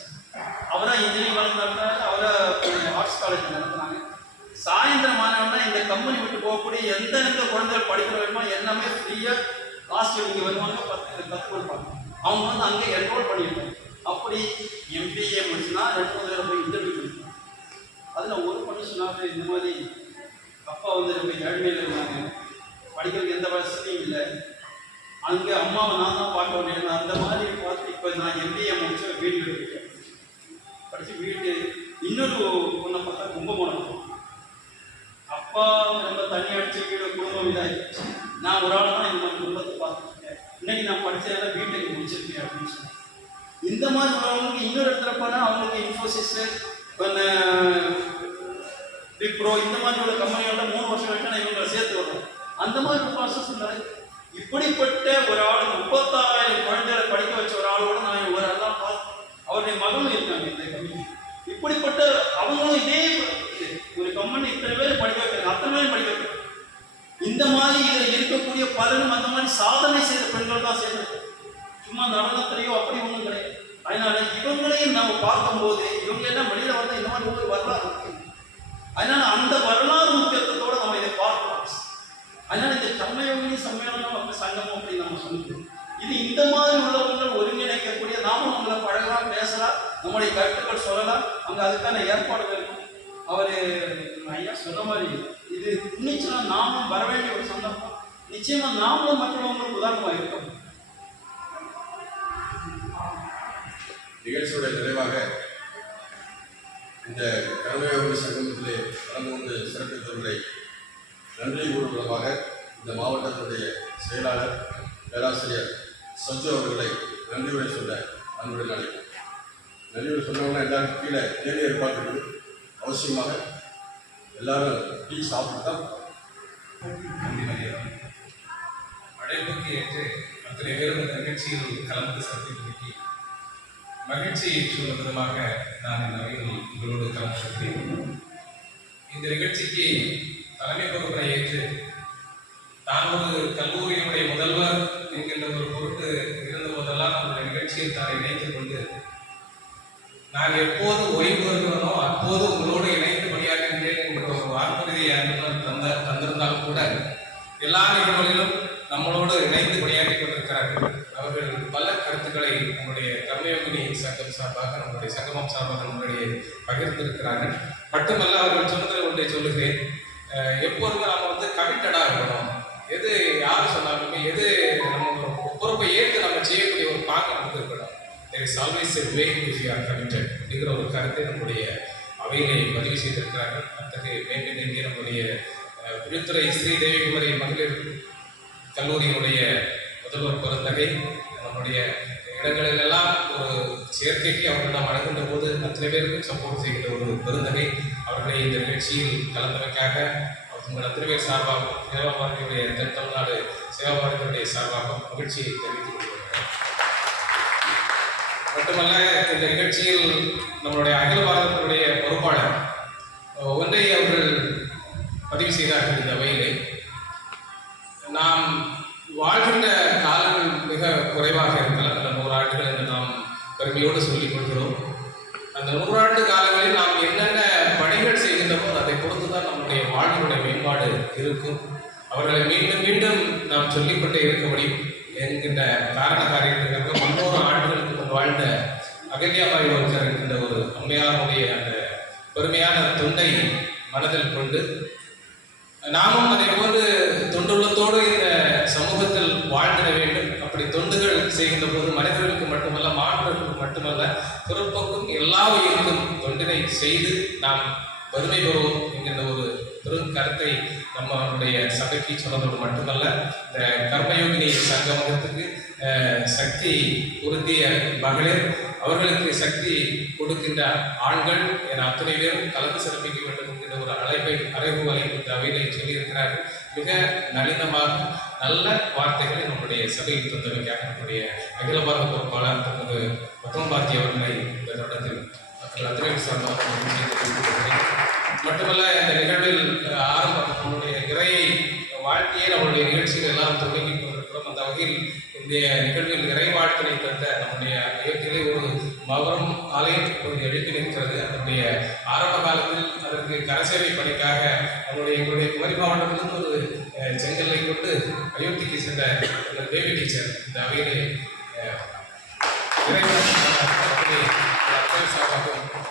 அவராக இன்ஜினியரிங் வளர்ந்தாங்க, அவரை ஆர்ட்ஸ் காலேஜ் நடத்துனாங்க. சாயந்தரம் ஆனவொன்னா இந்த கம்பெனி விட்டு போகக்கூடிய எந்த குழந்தைகள் படிக்கிற வேணுமோ எல்லாமே ஃப்ரீயாக லாஸ்ட் இங்கே வருவாங்க, கற்றுக் கொடுப்பாங்க. அவங்க வந்து அங்கே என்ரோல் பண்ணியிருக்காங்க. அப்படி MBA முடிச்சுன்னா 2-3 பேரை போய் இன்டர்வியூ பண்ணிருக்காங்க. அதில் ஒரு பொண்ணு சொன்னாங்க, இந்த மாதிரி அப்பா வந்து ரொம்ப ஏழ்மையில் இருந்தாங்க, படிக்கிறதுக்கு எந்த வசதியும் இல்லை, அங்கே அம்மாவை நான் தான் பார்க்க வேண்டிய அந்த மாதிரி பார்த்து இப்போ நான் MBA முடிச்சு வீடு எடுத்துருக்கேன். படித்து வீடு இன்னொரு பொண்ணை பார்த்தா கும்பகோணம், அப்பா ரொம்ப தண்ணி அடிச்சு வீடு குடும்பம் இதாகிடுச்சு, நான் ஒரு ஆள் தான் இந்த மாதிரி குடும்பத்தை பார்த்துருக்கேன், இன்னைக்கு நான் படித்ததெல்லாம் வீட்டுக்கு முடிச்சிருக்கேன் அப்படின்னு சொன்னேன். இந்த மாதிரி உள்ளவங்களுக்கு இன்னொரு இடத்துல போனால் அவங்களுக்கு இன்ஃபோசிஸ், விப்ரோ இந்த மாதிரி உள்ள கம்பெனிகளோட 3 வருஷம் வரைக்கும் நான் இவங்களை சேர்த்து வர்றோம். அந்த மாதிரி ஒரு ப்ராசஸ் இல்லை. இப்படிப்பட்ட ஒரு ஆள் 36,000 குழந்தைகளை படிக்க வச்ச ஒரு ஆளோட நான் ஒரு ஆள் தான் பார்த்து, அவருடைய மகளும் இருக்காங்க இந்த கம்பெனி. இப்படிப்பட்ட அவங்களும் இதே ஒரு கம்பெனி இத்தனை பேர் படிக்க வைக்கிறாங்க, அத்தனை பேரும் படிக்க வைக்கிறாங்க. இந்த மாதிரி இதில் இருக்கக்கூடிய பலரும் அந்த மாதிரி சாதனை செய்த பெண்கள் தான் சேர்ந்து சும்மா சும்மா நடனத்திலையோ அப்படி ஒன்றும் கிடையாது. அதனால இவங்களையும் நம்ம பார்க்கும்போது இவங்க எல்லாம் வெளியில வந்து இந்த மாதிரி ஒரு வரலாறு இருக்கு. அதனால அந்த வரலாறு முக்கியத்துவத்தோட நம்ம இதை பார்க்கணும். அதனால இந்த கர்மயோகினி சம்மேளனம் அப்படி சங்கமம் அப்படின்னு நம்ம சொல்லிக்கிறோம். இது இந்த மாதிரி உள்ளவங்கள் ஒருங்கிணைக்கக்கூடிய, நாமும் அவங்கள பழகலாம், பேசலாம், நம்முடைய கருத்துக்கள் சொல்லலாம். அங்கே அதுக்கான ஏற்பாடுகள் இருக்கும். அவர் ஐயா சொன்ன மாதிரி இது துணிச்சுனா நாமும் வர வேண்டிய ஒரு சந்தர்ப்பம். நிச்சயமா நாமளும் மற்றவங்களுக்கு உதாரணமாக இருக்கணும். நிகழ்ச்சியுடைய நிறைவாக இந்த கர்மயோக சங்கமத்திலே கலந்து கொண்டு சிறப்பித்தவர்களை நன்றி கூறுவதாக இந்த மாவட்டத்தினுடைய செயலாளர் பேராசிரியர் சஞ்சு அவர்களை நன்றியுரை சொல்ல அன்புடன் அழைக்கிறேன். நன்றியுரை சொன்னவங்கன்னா எல்லாரும் கீழே தேடி ஏற்பாடு அவசியமாக எல்லாரும் டீ சாப்பிட்டு தான் அழைப்புக்கு ஏற்று அத்தனை பேரும் இந்த நிகழ்ச்சியில் கலந்து சிறப்பித்தமைக்கு மகிழ்ச்சியை சொல்லும் விதமாக நான் இந்த வகையில் உங்களோடு கலந்து இந்த நிகழ்ச்சிக்கு தலைமை பொறுப்பை ஏற்று தான் ஒரு கல்லூரியினுடைய முதல்வர் என்கின்ற ஒரு பொருட்டு இருந்த போதெல்லாம் அந்த நிகழ்ச்சியில் தான் இணைத்துக் கொண்டு நான் எப்போது ஓய்வு வருகிறனோ அப்போது உங்களோடு இணைந்து பணியாற்றுகிறேன் என்ற ஒரு வாக்குறுதியை தந்திருந்தாலும் கூட எல்லா நிகழ்வுகளிலும் நம்மளோடு இணைந்து பணியாற்றி கொண்டிருக்கிறார்கள். அவர்கள் பல கருத்துக்களை நம்முடைய கர்மயோகினி சங்கம் சார்பாக, நம்முடைய சங்கமம் சார்பாக நம்முடைய பகிர்ந்திருக்கிறார்கள். மட்டுமல்ல, அவர்கள் சொன்னதில் ஒன்றை சொல்லுகிறேன். எப்போதுமே நம்ம வந்து கமிட்டடாக இருக்கணும். எது யார் சொன்னாலுமே எது நம்ம பொறுப்பை ஏற்று நம்ம செய்யக்கூடிய ஒரு பாக்கு நமக்கு இருக்கணும். there is always a way if you are committed அப்படிங்கிற ஒரு கருத்தை நம்முடைய அவையிலே பதிவு செய்திருக்கிறார்கள். அத்தகைய மேன்மையை நம்முடைய விழுத்துறை ஸ்ரீதேவிகுமரி மகளிர் கல்லூரியினுடைய முதல்வர் பெருந்தகை நம்முடைய இடங்களிலெல்லாம் ஒரு சேர்க்கைக்கு அவர்களிடம் வழங்குகின்ற போது அத்தனை பேருக்கும் சப்போர்ட் செய்கின்ற ஒரு பெருந்தகை அவர்களை இந்த நிகழ்ச்சியில் கலந்தமைக்காக உங்கள் அத்தனை பேர் சார்பாக சேவா பாரதியுடைய தென் தமிழ்நாடு சேவா பாரதியுடைய சார்பாக மகிழ்ச்சியை தெரிவித்துக் கொள்கிறேன். மட்டுமல்ல, இந்த நிகழ்ச்சியில் நம்மளுடைய அகில பாரதத்தினுடைய பொறுப்பாளர் ஒன்றை அவர்கள் பதிவு செய்தார்கள். இந்த வகையிலே நாம் வாழ்கின்ற காலங்கள் மிக குறைவாக இருக்கலாம். அந்த 100 ஆண்டுகள் என்று நாம் பெருமையோடு சொல்லிக் கொள்கிறோம். அந்த 100 ஆண்டு காலங்களில் நாம் என்னென்ன பணிகள் செய்கின்றமோ அதை பொறுத்து தான் நம்முடைய வாழ்வினுடைய மேம்பாடு இருக்கும். அவர்களை மீண்டும் மீண்டும் நாம் சொல்லிக்கொண்டே இருக்க முடியும் என்கின்ற காரண காரியத்திற்கு 300 ஆண்டுகளுக்கு முன் வாழ்ந்த அகல்யாபாய் ஒருத்தர் இருக்கின்ற ஒரு அம்மையாருடைய அந்த பெருமையான தொண்டை மனதில் கொண்டு நாமும் அதை போன்று தொண்டுள்ளத்தோடு இந்த சமூகத்தில் வாழ்ந்திட வேண்டும். அப்படி தொண்டுகள் செய்கின்ற போது மனிதர்களுக்கு மட்டுமல்ல, மாணவர்களுக்கு மட்டுமல்ல, பிறப்புக்கும் எல்லா உயிருக்கும் தொண்டினை செய்து நாம் பெருமை பெறுவோம் என்கின்ற ஒரு பெரும் கருத்தை நம்மளுடைய சபைக்கு சொன்னதோடு மட்டுமல்ல, இந்த கர்மயோகினி சங்கமத்துக்கு சக்தி உறுதிய மகளிர், அவர்களுக்கு சக்தி கொடுக்கின்ற ஆண்கள் என அத்தனை பேரும் கலந்து சிறப்பிக்க வேண்டும் என்கிற ஒரு அறைகூவலை இந்த அவையிலே சொல்லியிருக்கிறார்கள். மிக நளினமாக நல்ல வார்த்தைகளை நம்முடைய சபையில் தந்தமைக்காக நம்முடைய அகில பாரத பொறுப்பாளர் திரு பத்மபாரதி அவர்களை இந்த தருணத்தில் அத்தனை சார்பாக மட்டுமல்ல, இந்த நிகழ்வில் நம்முடைய இறை வாழ்க்கையை நம்முடைய நிகழ்ச்சிகள் எல்லாம் தொடங்கி கொண்டிருக்கிறோம். அந்த வகையில் இந்த நிகழ்வில் இறை வாழ்த்தினை தந்த நம்முடைய இயற்கையிலே ஒரு மகரம் ஆலயம் எழுப்பி நிற்கிறது. அதனுடைய ஆரம்ப காலத்தில் அதற்கு கரசேவை பணிக்காக எங்களுடைய குமரி மாவட்டத்திலிருந்து ஒரு செங்கல்லை கொண்டு அயோத்திக்கு சென்ற தேவி டீச்சர் இந்த அவையிலே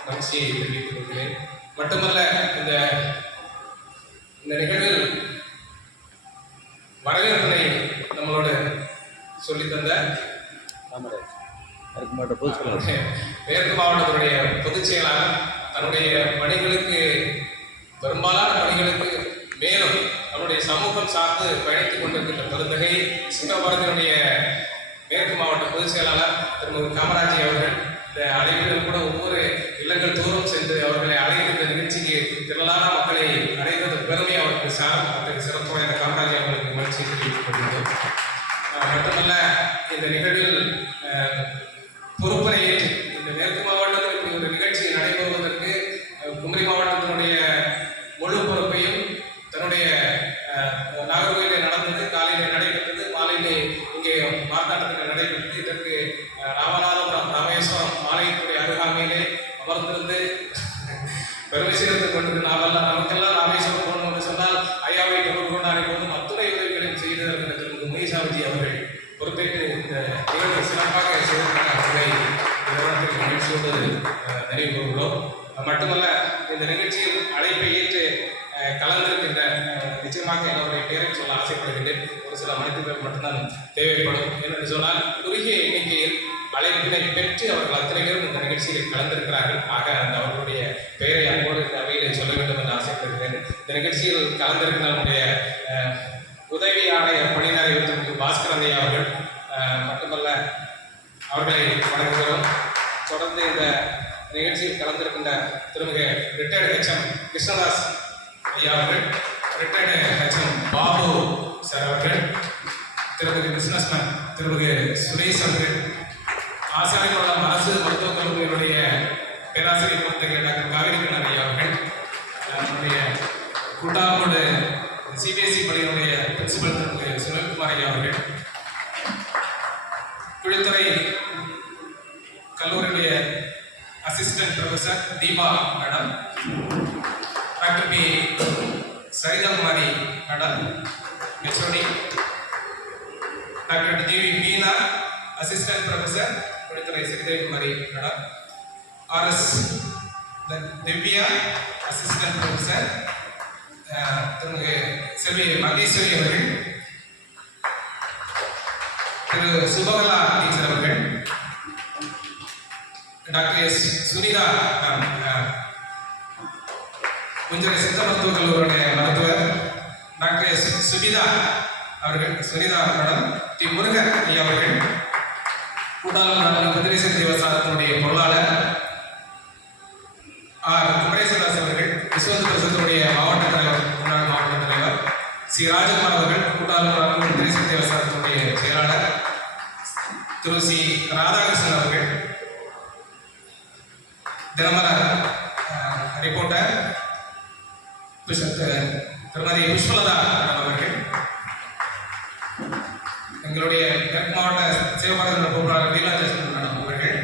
மகிழ்ச்சியை தெரிவித்துக் கொள்கிறேன். மட்டுமல்ல, இந்த நிகழ்வில் வரவேற்பனை நம்மளோட சொல்லித்தந்த மேற்கு மாவட்டத்தினுடைய பொதுச் செயலாளர் தன்னுடைய பணிகளுக்கு, பெரும்பாலான பணிகளுக்கு மேலும் நம்முடைய சமூகம் சார்ந்து பயணித்துக் கொண்டிருக்கின்ற பெருந்தகை சிங்கபாரதியினுடைய மேற்கு மாவட்ட பொதுச் செயலாளர் திருமதி காமராஜி அவர்கள் இந்த அழைப்புகள் கூட ஒவ்வொரு இல்லங்கள் தூரம் சென்று அவர்களை அழைக்கின்ற நிகழ்ச்சிக்கு திரளான மக்களை அடைந்தது பெருமை அவருக்கு அத்தகைய சிறப்புடைய காமராஜி அவர்களுக்கு மகிழ்ச்சி தெரிவித்துக் கொண்டிருந்தோம். மட்டுமல்ல, இந்த நிகழ்வில் பொறுப்பனை ஏற்று இந்த மேற்கு மாவட்டத்தில் இப்படி ஒரு நிகழ்ச்சி நடைபெறுவதற்கு குமரி மாவட்டத்தினுடைய முழு பொறுப்பையும் தன்னுடைய நாகர்கோயிலே நடந்தது, காலையிலே நடைபெற்றது, மாலையிலே இங்கே மார்த்தாண்டத்தில் நடைபெற்றது. இதற்கு மட்டுமல்ல இந்த நிகழ்ச்சியில் அழைப்பை ஏற்று கலந்திருக்கின்ற நிச்சயமாக என்னுடைய பெயரை சொல்ல ஆசைப்படுகின்றேன். ஒரு சில மனிதர்கள் மட்டும்தான் தேவைப்படும். என்று சொன்னால் குறுகிய எண்ணிக்கையில் அழைப்பினை பெற்று அவர்கள் அத்தனை பேரும் இந்த நிகழ்ச்சியில் கலந்திருக்கிறார்கள். ஆக அந்த அவர்களுடைய பெயரை அன்போடு இந்த அவையில் சொல்ல வேண்டும் என்று ஆசைப்படுகிறேன். இந்த நிகழ்ச்சியில் கலந்திருக்கிற நம்முடைய உதவி ஆணையர் பணியாளர் திரு பாஸ்கரன் ஐயா அவர்கள் மட்டுமல்ல அவர்களை வணங்குகிறோம். தொடர்ந்து இந்த நிகழ்ச்சியில் கலந்திருக்கின்ற திருமிகு ரிட்டையர்டு ஹெச்எம் கிருஷ்ணதாஸ் ஐயா அவர்கள், ரிட்டையர்டு ஹெச்எம் பாபு சார் அவர்கள், திருமிகு பிசினஸ்மேன் திருமிகு சுரேஷ் அவர்கள், ஆசாரிக்குளம் அரசு மருத்துவக் கல்லூரியினுடைய பேராசிரியர் குழந்தைகள் டாக்டர் காவிரி கண்ணன் ஐயா அவர்கள், நம்முடைய கூட்டாளோடு சிபிஎஸ்இ பள்ளியினுடைய பிரின்சிபல் திரு சுனில்குமார் ஐயா அவர்கள், குழித்துறை கல்லூரியுடைய assistant professor Deepa madam, doctor P Sarithakumari madam HOD, doctor TV Meena assistant professor Kuzhithurai Sarithakumari madam, RS Divya assistant professor, Thirumigu Selvi Maheswari அவர்கள், திரு சுபகலா டீச்சர் அவர்கள், டாக்டர் எஸ் சுனிதா குஞ்சரை சித்த மருத்துவக் கல்லூரியுடைய மருத்துவர், டாக்டர் எஸ் சுபிதா அவர்கள், சுனிதா மேடம், டி முருகன் ஐயா அவர்கள், கூட்டாளர் குதிரேசன் தேவஸ்தானத்தினுடைய பொருளாளர் ஆர் குமரேசதாஸ் அவர்கள், விஸ்வந்த பிரசத்தினுடைய மாவட்ட தலைவர், முன்னாள் மாவட்ட தலைவர் சி ராஜகுமார் அவர்கள், கூட்டாளர் குதிரேசன் தேவஸ்தானத்தினுடைய செயலாளர் திரு சி ராதாகிருஷ்ணன் அவர்கள், தினமர ரிப்போர்ட்டர் திருமதி புஷ்பலதா அவர்கள், எங்களுடைய மேற்கு மாவட்ட சிவபாரத பொருளாளர் லீலாஜஸ்மன் மேடம் அவர்கள்,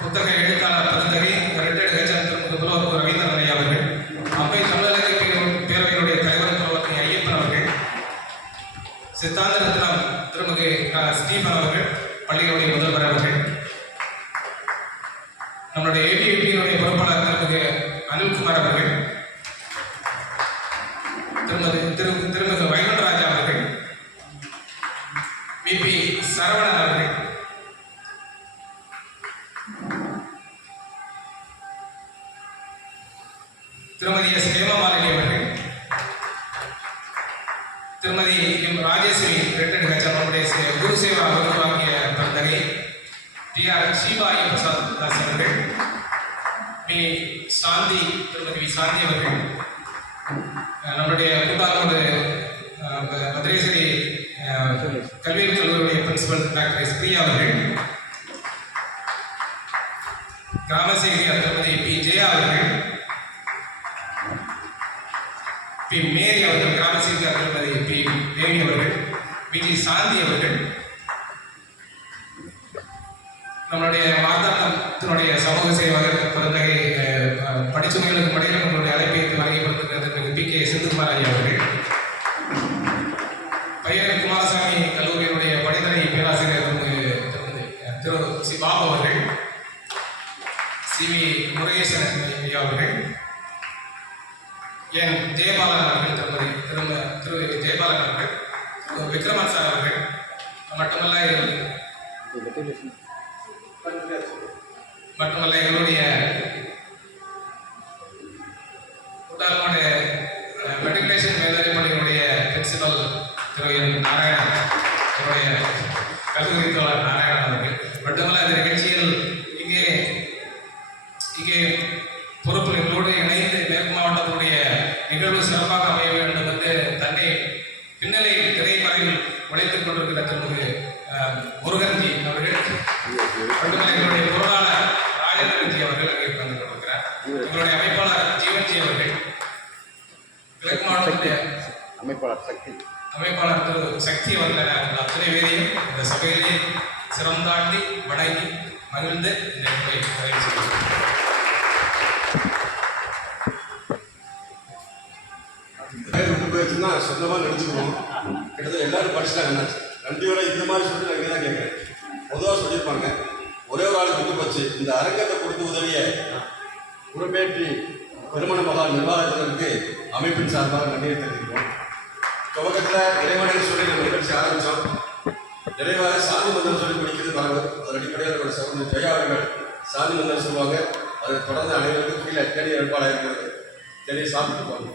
புத்தக எழுத்தாளர் பதந்தகை ரிட்டையர்டு ஹெச்எம் திருமதி புலவர் ரவீந்திரன் ஐயா அவர்கள், அம்பை தமிழக பேரவையினுடைய தலைவர் புலவர் ஐயப்பன் அவர்கள், சித்தாந்த ரத்னம் திருமதி ஸ்டீபன் அவர்கள், பள்ளிகளுடைய முதல்வர் அவர்கள், நம்முடைய ஏபிவிபியினுடைய பொறுப்பாளர் திருமிகு அனில்குமார் அவர்கள், திருமிகு வைகுண்டராஜா அவர்கள், விபி சரவணன் அவர்கள், திருமதி எஸ் ஹேமமாலினி அவர்கள், திருமதி எம் ராஜேஸ்வரி ரிட்டையர்டு ஹெச்எம் நம்முடைய குரு சேவா விருது வாங்கிய பந்தகை டி ஆர் சிவாயி பிரசாத் தாஸ் அவர்கள், பி சாந்தி திருமதி வி சாந்தி அவர்கள், நம்முடைய கூட்டாளோடு மதுரேஸ்வரி கல்வியியல் கல்லூரியுடைய பிரின்சிபல் டாக்டர் எஸ் பிரியா அவர்கள், கிராம சேவியர் திருமதி பி ஜெயா அவர்கள், பி மேரி அவர்கள், கிராம சேவியர் திருமதி பி மேரி அவர்கள், பி ஜி சாந்தி அவர்கள், நம்மளுடைய மார்த்தாண்டத்தினுடைய சமூக சேவகர் பிறந்தகை படிச்சுமைகளுக்கு மடியில் நம்மளுடைய அழைப்பை வழங்கி கொடுத்திருக்கிறது பி கே சிந்துகுமார் ஐயா அவர்கள், பையன் குமாரசாமி கல்லூரியினுடைய படித்துறை பேராசிரியர் திரு சி பாபு அவர்கள், சி வி முருகேசன் ஐயா அவர்கள், என் ஜெயபாலன் அவர்கள், திரு ஜெயபாலன் அவர்கள், விக்ரமன் சார் அவர்கள், மட்டுமல்ல எங்களுடைய கூட்டாளனுடைய மெட்ரிகுலேஷன் மேல்நிலை பள்ளியினுடைய பிரின்சிபல் திரு என் நாராயணன், என்னுடைய கல்லூரி தோழர் நாராயணன் அவர்கள், மட்டுமல்ல இந்த நிகழ்ச்சியில் இங்கே பொறுப்புகளோடு இணைந்து மேற்கு மாவட்டத்தினுடைய நிகழ்வு சிறப்பாக அமைய வேண்டும் என்று தன்னை பின்னலை திரைமறையில் உழைத்துக் கொண்டிருக்கிற திருமிகு முருகன்ஜி அவர்கள், மட்டுமல்ல எங்களுடைய பொருளாளர் ராஜேந்திரன்ஜி அவர்கள் அங்கே கலந்து கொண்டிருக்கிறார், எங்களுடைய அமைப்பாளர் ஜீவன்ஜி அவர்கள், கிழக்கு மாவட்டத்துடைய அமைப்பாளர் திரு சக்தி அவர்கள் அத்தனை பேரையும் இந்த சபையிலே சிறந்தாட்டி வணங்கி மகிழ்ந்து இந்த நிகழ்வை நிறைவு செய்கிறோம். ரொம்ப பேருச்சுன்னா சொந்தமாக நினச்சிக்கணும். கிட்டத்தட்ட எல்லாரும் படிச்சுட்டாங்க. நன்றியோட இந்த மாதிரி சொல்லிட்டு நான் இங்கே தான் கேட்குறேன். பொதுவாக சொல்லியிருப்பாங்க, ஒரே ஒரு ஆளுக்கு விட்டு போச்சு. இந்த அரங்கத்தை கொடுத்து உதவிய உடம்பேற்றி திருமண மகால் நிர்வாகத்தினருக்கு அமைப்பின் சார்பாக நன்றியை தெரிவிக்கிறோம். துவக்கத்தில் இறைவனை சொல்லி நம்ம நிகழ்ச்சி ஆரம்பித்தோம். நிறைவாக சாந்தி மந்திரம் சொல்லி முடிக்கிறது மரபு. அதன் அடிப்படையில் நம்ம சகோதரி ஜெயா அவர்கள் சாந்தி மந்திரம் சொல்லுவாங்க. அதை தொடர்ந்து அனைவருக்கும் கீழே தேடி ஏற்பாடாக இருக்கிறது. தேடி சாப்பிட்டு போவாங்க.